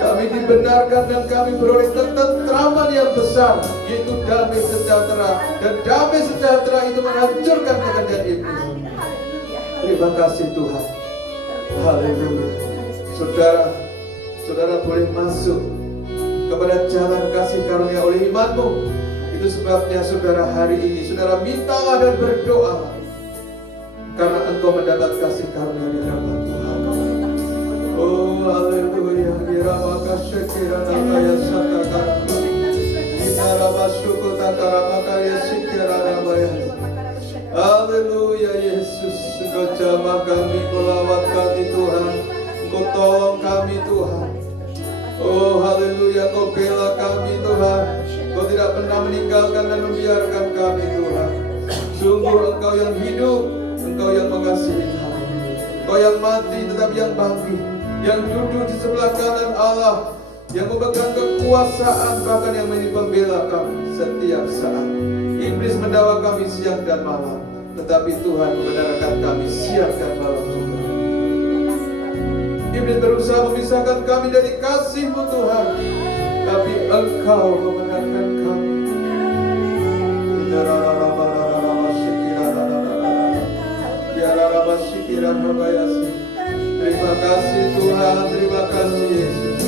Kami dibenarkan dan kami beroleh ketentraman yang besar, yaitu damai sejahtera. Dan damai sejahtera itu menghancurkan kehendak iblis. Terima kasih Tuhan. Haleluya. Saudara boleh masuk kepada jalan kasih karunia oleh imanmu. Itu sebabnya saudara hari ini, saudara mintalah dan berdoa, karena engkau mendapat kasih karunia di hadapan Tuhan. Oh haleluya. Dirabaka syekirana kaya satakarama. Dinaraba syukuta karamaka ya syekirana bayas. Haleluya Yesus. Engkau jamah kami, melawat kami Tuhan. Engkau tolong kami Tuhan. Oh haleluya, Kau bela kami Tuhan. Kau tidak pernah meninggalkan dan membiarkan kami Tuhan. Sungguh Engkau yang hidup, Engkau yang mengasihi kami. Engkau yang mati tetapi yang bangkit, yang duduk di sebelah kanan Allah, yang memegang kekuasaan, bahkan yang menjadi pembela kami setiap saat. Iblis mendakwa kami siang dan malam, tetapi Tuhan membenarkan kami siang dan malam juga. Iblis berusaha memisahkan kami dari kasih-Mu Tuhan, tapi Engkau membenarkan kami. Terima kasih Tuhan, terima kasih Yesus.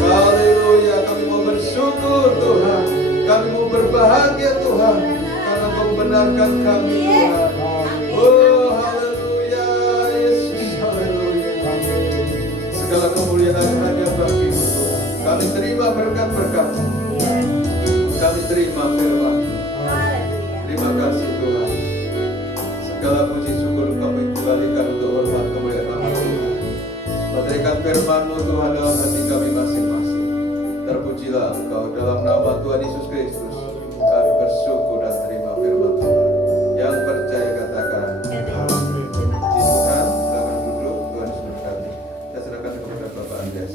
Haleluya, kami mau bersyukur Tuhan, kami mau berbahagia Tuhan, karena Kau membenarkan kami Tuhan. Oh haleluya Yesus, haleluya. Segala kemuliaan hanya bagi-Mu Tuhan. Kami terima berkat-berkat, kami terima firman. Terima kasih Tuhan. Segala puji syukur kami kembalikan untuk hormat kemuliaan nama Tuhan. Meterikan firman-Mu Tuhan dalam hati kami masing-masing. Terpujilah Engkau dalam nama Tuhan Yesus Kristus. Kami bersyukur dan terima firman Tuhan. Yang percaya katakan amin. Puji Tuhan, silakan duduk. Tuhan Yesus memberkati. Saya serahkan kepada Bapak Andreas.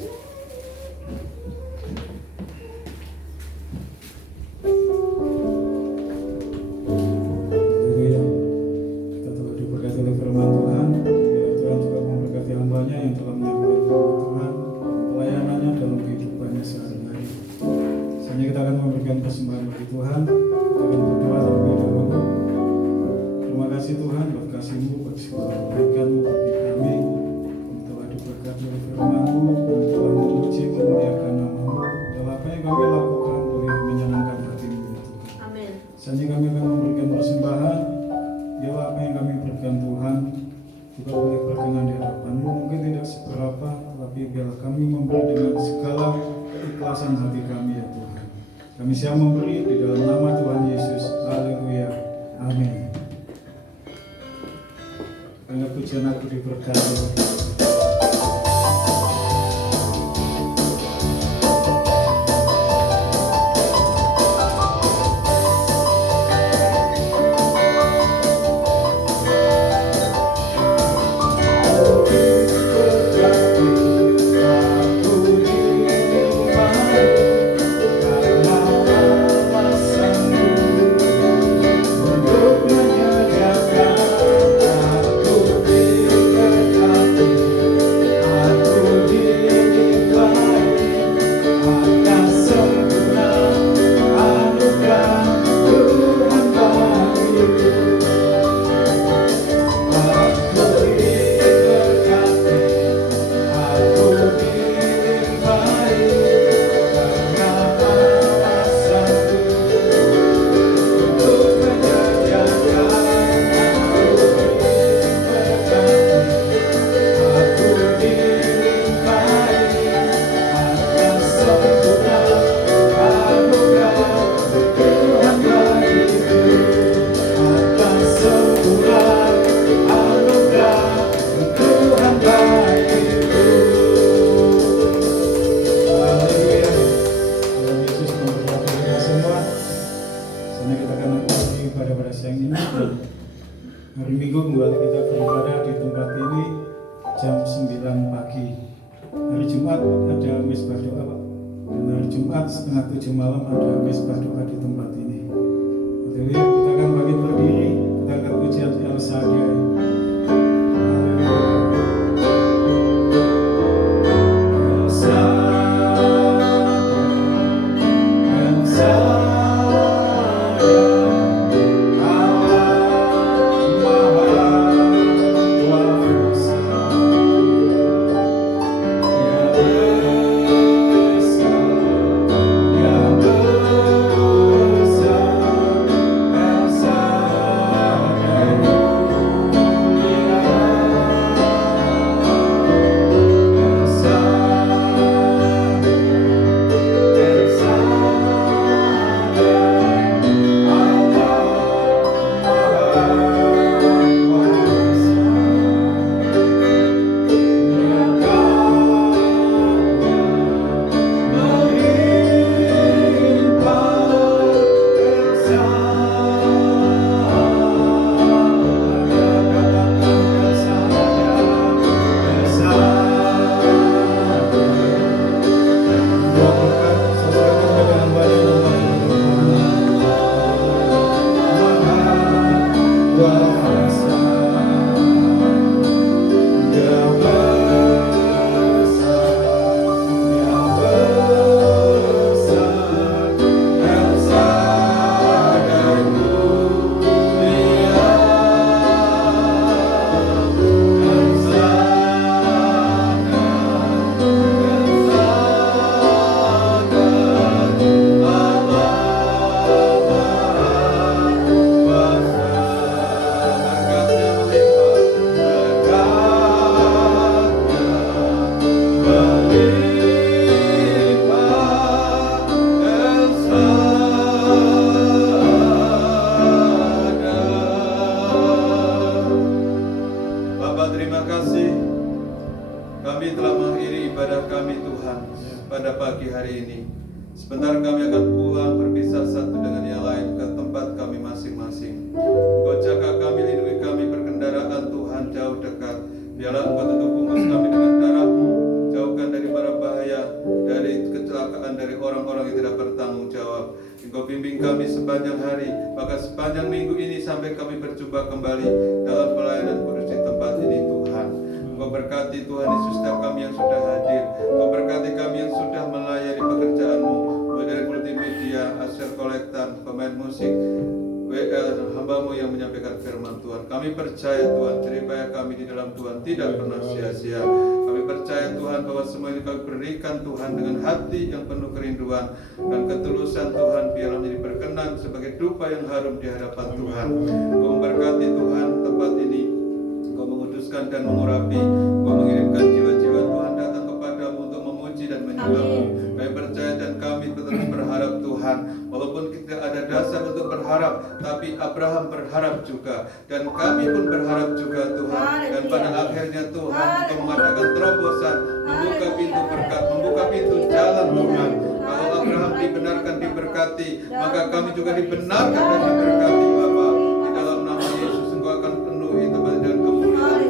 Haleluya. Kita telah diberkati oleh firman Tuhan. Biar Tuhan juga memberkati hamba-Nya yang telah menyampaikan firman Tuhan, pelayanannya dalam kehidupannya sehari-hari. Selanjutnya kita akan memberikan persembahan bagi Tuhan. Kita akan berdoa terlebih dahulu. Terima kasih Tuhan buat kasih-Mu, buat segala kebaikan-Mu bagi kami. Kami telah diberkati oleh firman-Mu, kami telah memuji memuliakan nama-Mu. Dalam apa yang kami lakukan boleh menyenangkan hati-Mu ya Tuhan. Amin. Selanjutnya kami akan memberikan persembahan. Biarlah apa yang kami berikan Tuhan juga boleh berkenan di hadapan-Mu. Mungkin tidak seberapa, tapi biarlah kami memberi dengan segala keikhlasan hati kami ya Tuhan. Kami siap memberi di dalam nama Tuhan Yesus. Haleluya. Amin. Karena pujian aku diberkati. Karena jam 9 pagi. Hari Jumat ada misbah doa, Pak. Dan hari Jumat setengah 7 malam ada misbah doa di tempat ini. Jadi kita akan bangkit berdiri, kita akan pujian El Shaddai. Sebentar kami akan pulang berpisah satu dengan yang lain ke tempat kami masing-masing. Engkau jaga kami, lindungi kami berkendaraan Tuhan jauh dekat. Biarlah Engkau tutup bungkus kami dengan darah-Mu. Jauhkan dari mara bahaya, dari kecelakaan, dari orang-orang yang tidak bertanggung jawab. Engkau bimbing kami sepanjang hari, maka sepanjang minggu ini sampai kami berjumpa kembali dalam pelayanan kudus di tempat ini Tuhan. Engkau berkati Tuhan Yesus setiap kami yang sudah hadir. Engkau berkati kami yang sudah melayani pekerjaan-Mu, mulai dari multimedia, asyar kolektan, pemain musik, WL, dan hamba-Mu yang menyampaikan firman Tuhan. Kami percaya Tuhan, jeripaya kami di dalam Tuhan tidak pernah sia-sia. Kami percaya Tuhan bahwa semua ini Kau berikan Tuhan dengan hati yang penuh kerinduan dan ketulusan Tuhan, biarlah menjadi berkenan sebagai dupa yang harum di hadapan Tuhan. Kau memberkati Tuhan tempat ini, Kau menguduskan dan mengurapi, Kau mengirimkan jiwa-jiwa Tuhan datang kepadamu untuk memuji dan menyembah-Mu. Kami percaya dan kami terus berharap Tuhan, walaupun tidak ada dasar untuk berharap, tapi Abraham berharap juga, dan kami pun berharap juga Tuhan. Dan pada akhirnya Tuhan Engkau mengadakan terobosan, membuka pintu berkat, membuka pintu jalan Tuhan. Kalau Abraham dibenarkan, diberkati, maka kami juga dibenarkan dan diberkati Bapa. Di dalam nama Yesus Engkau akan penuhi tempat dengan kemuliaan,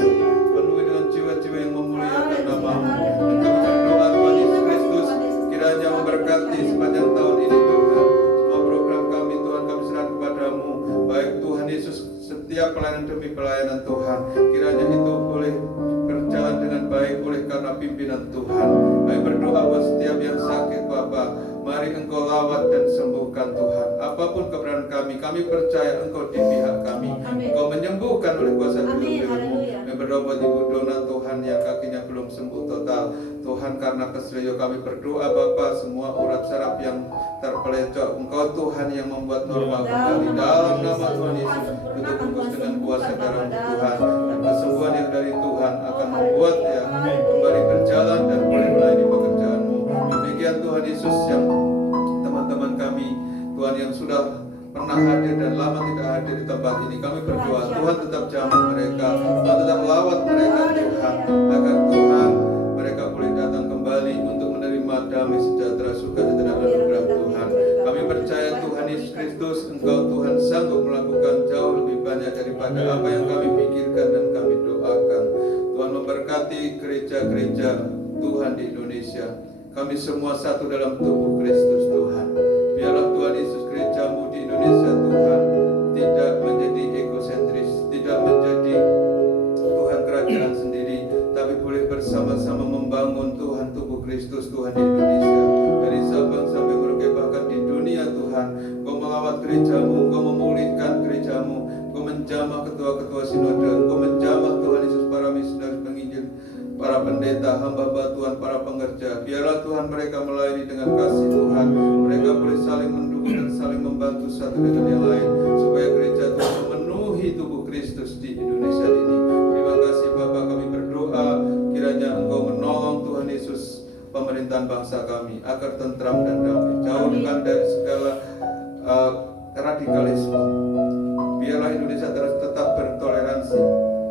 penuhi dengan jiwa-jiwa yang memuliakan nama-Mu. Dan kami berdoa Tuhan Yesus Kristus kiranya memberkati sepanjang tahun ini Tuhan. Semua program kami Tuhan kami serahkan kepada-Mu. Baik Tuhan Yesus, setiap pelayanan demi pelayanan Tuhan, kiranya itu boleh berjalan dengan baik oleh karena pimpinan Tuhan. Kami berdoa buat setiap yang sakit Bapa, mari Engkau lawat dan sembuhkan Tuhan. Apapun keberadaan kami percaya Engkau di pihak kami. Engkau menyembuhkan oleh kuasa Tuhan-Mu. Kami berdoa buat Ibu Dona Tuhan yang kakinya belum sembuh total. Tuhan karena keselio kami berdoa Bapa, semua urat saraf yang terpelecok Engkau Tuhan yang membuat normal kembali dalam nama Tuhan Yesus. Tutup bungkus dengan kuasa darah Tuhan, dan kesembuhan yang dari Tuhan akan membuat ya kembali berjalan dan boleh melayani pekerjaan-Mu. Demikian Tuhan Yesus, yang teman-teman kami Tuhan yang sudah pernah hadir dan lama tidak hadir di tempat ini, kami berdoa Tuhan tetap jamah mereka, Tuhan tetap lawat mereka Tuhan, agar Tuhan mereka boleh datang kembali untuk menerima damai sejahtera, sukacita dan anugerah Tuhan. Kami percaya Tuhan Yesus Kristus, Engkau Tuhan sanggup melakukan jauh lebih banyak daripada apa yang kami pikirkan dan kami doakan. Tuhan memberkati gereja-gereja Tuhan di Indonesia. Kami semua satu dalam tubuh Kristus Tuhan. Biarlah Tuhan Yesus gerejamu di Indonesia Tuhan tidak menjadi egosentris, tidak menjadi Tuhan kerajaan sendiri, tapi boleh bersama-sama membangun Tuhan tubuh Kristus Tuhan di Indonesia. Dari Sabang sampai Merauke, bahkan di dunia Tuhan, Kau melawat gerejamu, Kau memulihkan gerejamu, Kau menjamah ketua-ketua sinode, Kau menjamah Tuhan Yesus para misionaris penginjil, para pendeta, hamba-hamba Tuhan, para pengerja. Biarlah Tuhan mereka melayani dengan kasih Tuhan. Mereka boleh saling mendukung dan saling membantu satu dengan yang lain, supaya gereja Tuhan memenuhi tubuh Kristus di Indonesia ini. Terima kasih Bapa, kami berdoa kiranya Engkau menolong Tuhan Yesus pemerintahan bangsa kami agar tentram dan damai, jauhkan dari segala radikalisme. Biarlah Indonesia terus tetap bertoleransi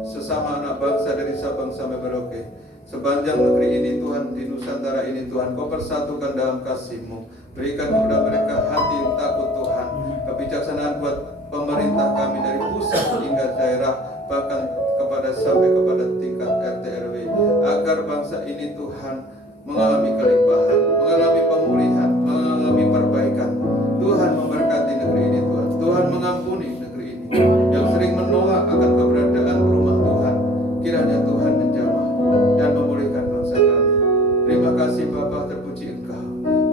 sesama anak bangsa dari Sabang sampai Merauke. Sepanjang negeri ini Tuhan, di Nusantara ini Tuhan, Kau persatukan dalam kasih-Mu. Berikan kepada mereka hati yang takut Tuhan, kebijaksanaan buat pemerintah kami dari pusat hingga daerah, bahkan sampai kepada tingkat RT RW, agar bangsa ini Tuhan mengalami kelimpahan, mengalami pemulihan, mengalami perbaikan. Tuhan memberkati negeri ini Tuhan. Tuhan mengampuni negeri ini yang sering menolak akan keberadaan rumah Tuhan. Kiranya Tuhan menjamah dan memulihkan bangsa kami. Terima kasih Bapa, terpuji Engkau.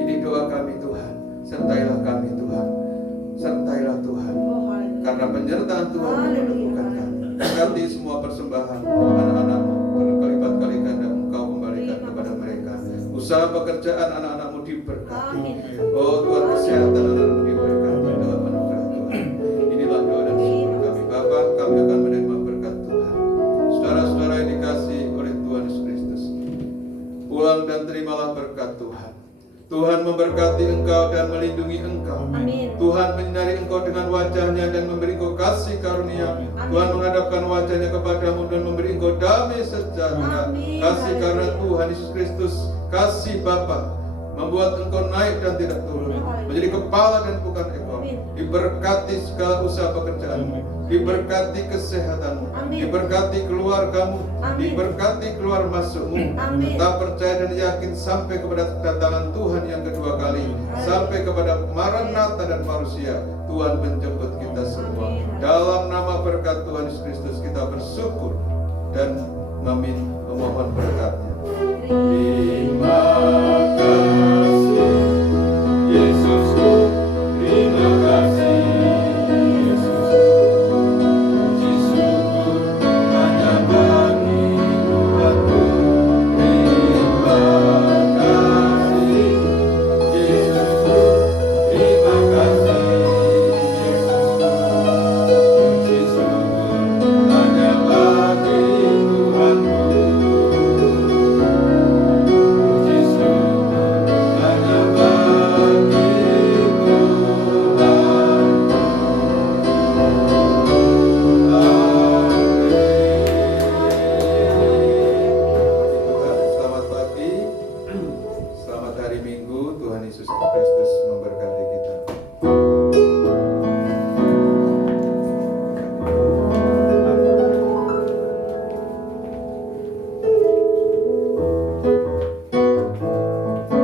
Ini doa kami Tuhan. Sertailah kami Tuhan. Sertailah Tuhan. Karena penyertaan Tuhan menemukan kami. Berkati semua persembahan anak-anak-Mu, berkelipat-kali ganda Engkau kembalikan kepada mereka. Usaha pekerjaan anak-anak-Mu diberkati. Oh Tuhan, kesehatan anak-anak-Mu diberkati dalam anugerah Tuhan. Inilah doa dan syukur kami Bapa. Kami akan menerima berkat Tuhan. Saudara-saudara yang dikasihi oleh Tuhan Yesus Kristus, pulang dan terimalah berkat Tuhan. Tuhan memberkati engkau dan melindungi engkau. Amin. Tuhan menyinari engkau dengan wajahnya dan memberi engkau kasih karunia. Tuhan menghadapkan wajahnya kepadamu dan memberi engkau damai sejahtera. Amin. Kasih karena Tuhan Yesus Kristus, kasih Bapa, membuat engkau naik dan tidak turun, menjadi kepala dan bukan ekor. Diberkati segala usaha pekerjaanmu, diberkati kesehatanmu, diberkati keluargamu, diberkati keluar masukmu. Tetap percaya dan yakin sampai kepada kedatangan Tuhan yang kedua kali, sampai kepada Maranatha dan Parousia. Tuhan menjemput kita semua. Dalam nama berkat Tuhan Yesus Kristus kita bersyukur dan memohon berkat.